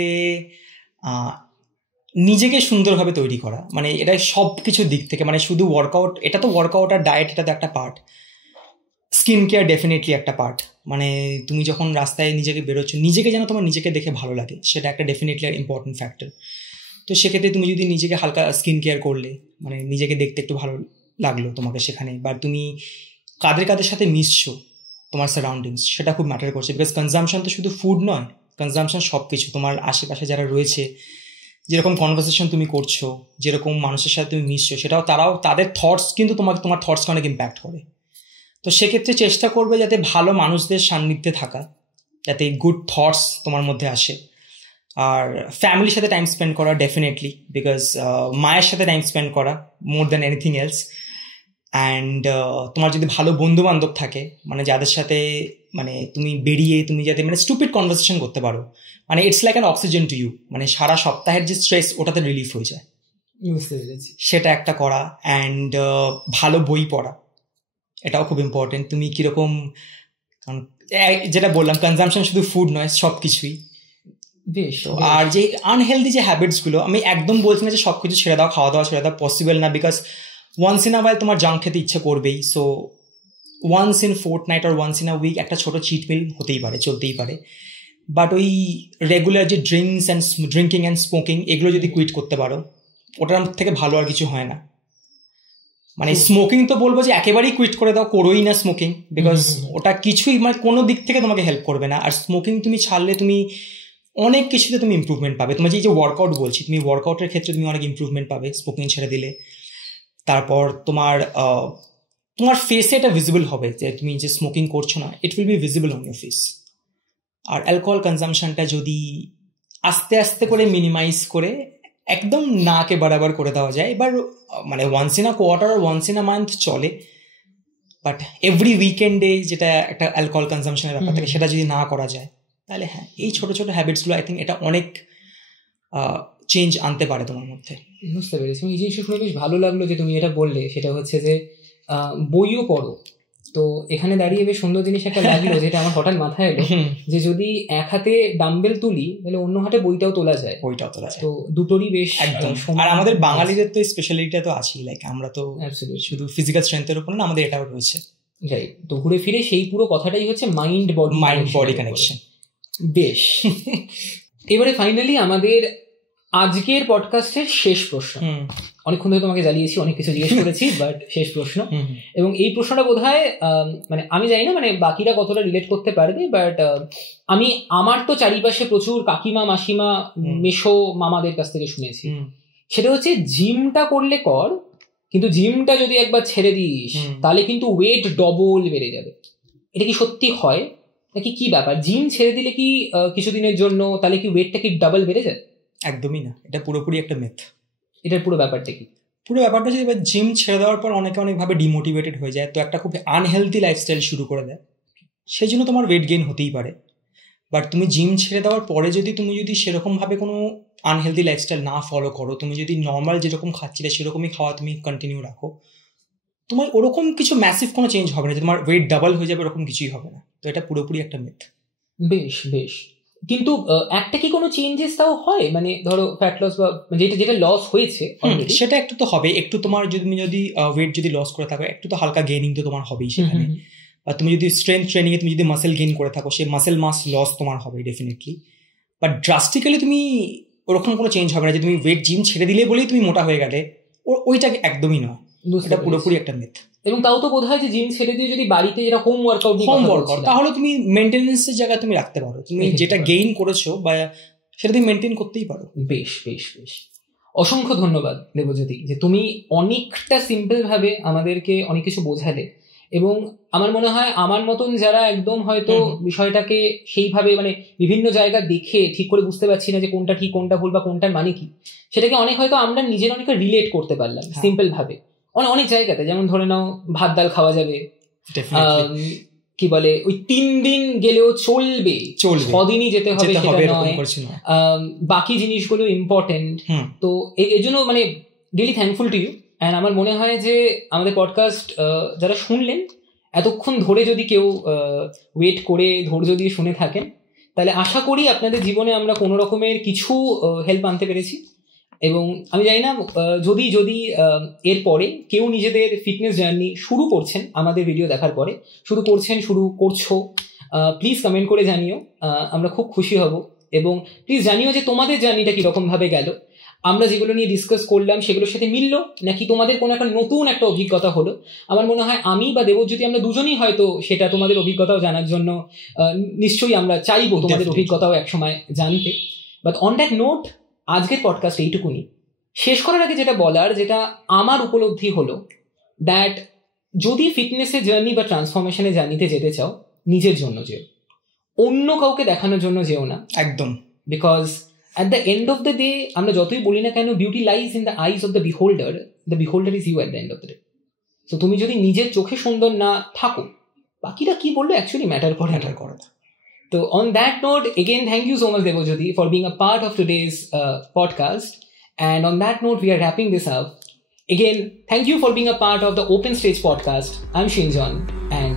নিজেকে সুন্দরভাবে তৈরি করা, মানে এটা সব কিছুর দিক থেকে, মানে শুধু ওয়ার্কআউট, এটা তো ওয়ার্কআউট আর ডায়েট, এটা তো একটা পার্ট। স্কিন কেয়ার ডেফিনেটলি একটা পার্ট, মানে তুমি যখন রাস্তায় নিজেকে বেরোচ্ছ, নিজেকে যেন তোমার নিজেকে দেখে ভালো লাগে, সেটা একটা ডেফিনেটলি ইম্পর্টেন্ট ফ্যাক্টর। তো সেক্ষেত্রে তুমি যদি নিজেকে হালকা স্কিন কেয়ার করলে, মানে নিজেকে দেখতে একটু ভালো লাগলো তোমাকে সেখানে, বা তুমি কাদের সাথে মিশছো, তোমার সারাউন্ডিংস, সেটা খুব ম্যাটার করছে। বিকজ কনজামশন তো শুধু ফুড নয়, কনজামশন সব কিছু, তোমার আশেপাশে যারা রয়েছে, যেরকম কনভারসেশন তুমি করছো, যেরকম মানুষের সাথে তুমি মিশছো, সেটাও তাদের থটস কিন্তু তোমার থটসকে অনেক ইম্প্যাক্ট করে। তো সেক্ষেত্রে চেষ্টা করবে যাতে ভালো মানুষদের সান্নিধ্যে থাকা, যাতে গুড থটস তোমার মধ্যে আসে। আর ফ্যামিলির সাথে টাইম স্পেন্ড করা ডেফিনেটলি, বিকজ মায়ের সাথে টাইম স্পেন্ড করা more than anything else. And তোমার যদি ভালো বন্ধু বান্ধব থাকে, মানে যাদের সাথে মানে তুমি বেরিয়ে তুমি যাতে মানে স্টুপিড কনভারসেশন করতে পারো, মানে it's like an oxygen to you, মানে সারা সপ্তাহের যে স্ট্রেস ওটাতে রিলিফ হয়ে যায়, সেটা একটা করা। অ্যান্ড ভালো বই পড়া, এটাও খুব ইম্পর্টেন্ট। তুমি কিরকম, যেটা বললাম, কনজামশন শুধু ফুড নয়, সব কিছুই। আর যে আনহেলদি যে হ্যাবিটসগুলো, আমি একদম বলছি না যে সব কিছু ছেড়ে দাও, খাওয়া দাওয়া ছেড়ে দাও, পসিবল না, because once in a while তোমার জাঙ্ক খেতে ইচ্ছে করবেই। সো ওয়ান্স ইন ফোর্টনাইট আর ওয়ান্স ইন আ উইক একটা ছোটো চিট মিল হতেই পারে, চলতেই পারে। বাট ওই রেগুলার যে ড্রিঙ্কিং অ্যান্ড স্মোকিং, এগুলো যদি কুইট করতে পারো, ওটার থেকে ভালো আর কিছু হয় না। মানে স্মোকিং তো বলবো যে একেবারেই কুইট করে দাও, করোই না স্মোকিং, বিকজ ওটা কিছুই মানে কোনো দিক থেকে তোমাকে হেল্প করবে না। আর স্মোকিং তুমি ছাড়লে তুমি অনেক কিছুতে তুমি ইম্প্রুভমেন্ট পাবে। তোমার যে ওয়ার্কআউট বলছি, তুমি ওয়ার্কআউটের ক্ষেত্রে তুমি অনেক ইম্প্রুভমেন্ট পাবে স্মোকিং ছেড়ে দিলে। তারপর তোমার ফেসে এটা ভিজিবল হবে যে তুমি যে স্মোকিং করছো না, it will be visible on your face. আর অ্যালকোহল কনজামশনটা যদি আস্তে আস্তে করে মিনিমাইজ করে একদম নাকে বরাবর করে দেওয়া যায়। এবার মানে ওয়ান্স ইন আ কোয়ার্টার আর ওয়ান্স ইন আ মান্থ চলে, বাট এভরি উইকেন্ডে যেটা একটা অ্যালকোহল কনজামশনের ব্যাপার থাকে সেটা যদি না করা যায় তাহলে হ্যাঁ এই ছোটো ছোটো হ্যাবিটসগুলো আই থিঙ্ক এটা অনেক চেঞ্জ আনতে পারে তোমার মধ্যে। বুঝতে পেরেছি। এই জিনিসটা শুনে বেশ ভালো লাগলো যে তুমি এটা বললে, সেটা হচ্ছে যে বইও পড়ো। তো এখানে দাঁড়িয়ে বেশ সুন্দর জিনিস একটা লাগলো যেটা আমার হঠাৎ মাথায় এলো, যে যদি এক হাতে ডাম্বেল তুলি তাহলে অন্য হাতে বইটাও তোলা যায়। তো দুটোরই বেশ একদম। আর আমাদের বাঙালিদের তো স্পেশালিটিটা তো আছেই, লাইক আমরা তো শুধু ফিজিক্যাল স্ট্রেংথের উপর না, আমাদের এটাও রয়েছে। রাইট। তো ঘুরে ফিরে সেই পুরো কথাটাই হচ্ছে মাইন্ড বডি কানেকশন। বেশ, এবারে ফাইনালি আমাদের আজকের পডকাস্টের শেষ প্রশ্ন। অনেকক্ষণ ধরে তোমাকে জ্বালিয়েছি, অনেক কিছু জিজ্ঞেস করেছি, বাট শেষ প্রশ্ন। এবং এই প্রশ্নটা বোধহয় মানে আমি জানি না মানে বাকিরা কতটা রিলেট করতে পারবে, বাট আমি আমার তো চারিপাশে প্রচুর কাকিমা, মাসিমা, মেশো, মামাদের কাছ থেকে শুনেছি। সেটা হচ্ছে জিমটা করলে কর, কিন্তু জিমটা যদি একবার ছেড়ে দিস তাহলে কিন্তু ওয়েট ডবল বেড়ে যাবে। এটা কি সত্যি হয় নাকি কি ব্যাপার? জিম ছেড়ে দিলে কি কিছুদিনের জন্য তাহলে কি ওয়েটটা কি ডাবল বেড়ে যায়? একদমই না, এটা পুরোপুরি একটা মিথ। এটার পুরো ব্যাপারটা কি? পুরো ব্যাপারটা হচ্ছে এবার জিম ছেড়ে দেওয়ার পর অনেকে অনেকভাবে ডিমোটিভেটেড হয়ে যায়, তো একটা খুব আনহেলদি লাইফস্টাইল শুরু করে দেয়, সেই জন্য তোমার ওয়েট গেইন হতেই পারে। বাট তুমি জিম ছেড়ে দেওয়ার পরে যদি সেরকমভাবে কোনো আনহেলদি লাইফস্টাইল না ফলো করো, তুমি যদি নর্মাল যেরকম খাচ্ছিলে সেরকমই খাওয়া তুমি কন্টিনিউ রাখো, তোমার ওরকম কিছু ম্যাসিভ কোনো চেঞ্জ হবে না, তোমার ওয়েট ডাবল হয়ে যাবে ওরকম কিছুই হবে না। তো এটা পুরোপুরি একটা মিথ। বেশ বেশ। কিন্তু একটা কি কোনো চেঞ্জেস তাও হয়? মানে ধরো ফ্যাট লস বা যেটা লস হয়েছে সেটা একটু তো হবে, একটু তোমার তুমি যদি ওয়েট যদি লস করে থাকো একটু তো হালকা গেইনিং তো তোমার হবেই সেখানে। আর তুমি যদি স্ট্রেংথ ট্রেনিং এ তুমি যদি মাসেল গেইন করে থাকো, সেই মাসেল মাস লস তোমার হবে ডেফিনেটলি। বাট ড্রাস্টিক্যালি তুমি ওরকম কোনো চেঞ্জ হবে না যে তুমি ওয়েট জিম ছেড়ে দিলে বলেই তুমি মোটা হয়ে গেলে, ওইটা একদমই নয়, এটা পুরোপুরি একটা মিথ। এবং তাও তো বোধ হয় যে জিম ছেড়ে দিয়ে যদি বাড়িতে যেটা হোম ওয়ার্কআউট তাহলে তুমি মেনটেন্যান্সের জায়গায় তুমি রাখতে পারো, তুমি যেটা গেইন করেছো বা সেটা তুমি মেনটেন করতেই পারো। বেশ বেশ বেশ। অসংখ্য ধন্যবাদ দেবজ্যোতি, যে তুমি অনেকটা সিম্পল ভাবে আমাদেরকে অনেক কিছু বোঝালে। এবং আমার মনে হয় আমার মতন যারা একদম হয়তো বিষয়টাকে সেইভাবে মানে বিভিন্ন জায়গা দেখে ঠিক করে বুঝতে পারছি না যে কোনটা ঠিক কোনটা ভুল বা কোনটার মানে কি, সেটাকে অনেক হয়তো আমরা নিজের অনেকটা রিলেট করতে পারলাম সিম্পল ভাবে। অনেক জায়গাতে যেমন ধরে নাও ভাত ডাল খাওয়া যাবে, কি বলে ওই 3 দিন গেলেও চলবে, 6 দিনই যেতে হবে সেটা নয়, বাকি জিনিসগুলো ইম্পর্টেন্ট। তো এই জন্য মানে really thankful to you. And আমার মনে হয় যে আমাদের পডকাস্ট যারা শুনলেন এতক্ষণ ধরে, যদি কেউ ওয়েট করে ধৈর্য দিয়ে শুনে থাকেন, তাহলে আশা করি আপনাদের জীবনে আমরা কোনো রকমের কিছু হেল্প আনতে পেরেছি। এবং আমি জানি না যদি এরপরে কেউ নিজেদের ফিটনেস জার্নি শুরু করছেন আমাদের ভিডিও দেখার পরে, শুরু করছো, প্লিজ কমেন্ট করে জানিও, আমরা খুব খুশি হব। এবং প্লিজ জানিও যে তোমাদের জার্নিটা কীরকমভাবে গেল, আমরা যেগুলো নিয়ে ডিসকাস করলাম সেগুলোর সাথে মিললো নাকি তোমাদের কোনো একটা নতুন একটা অভিজ্ঞতা হলো। আমার মনে হয় আমি বা দেবজ্যোতি আমরা দুজনেই হয়তো সেটা তোমাদের অভিজ্ঞতাও জানার জন্য নিশ্চয়ই আমরা চাইবো তোমাদের অভিজ্ঞতাও একসময় জানতে। বাট অন দ্যাট নোট আজকের পডকাস্ট এইটুকুনি। শেষ করার আগে যেটা বলার, যেটা আমার উপলব্ধি হলো, দ্যাট যদি ফিটনেসের জার্নি বা ট্রান্সফরমেশনের জার্নিতে যেতে চাও, নিজের জন্য যেও, অন্য কাউকে দেখানোর জন্য যেও না একদম। Because at the end of the day আমরা যতই বলি না কেন, beauty lies in the eyes of the beholder is you at the end of the day. তো তুমি যদি নিজের চোখে সুন্দর না থাকো, বাকিরা কি বললো অ্যাকচুয়ালি ম্যাটার করে না। So on that note, again, thank you so much, Devojyoti, for being a part of today's podcast. And on that note, we are wrapping this up. Again, thank you for being a part of the Open Stage podcast. I'm Shinjan, and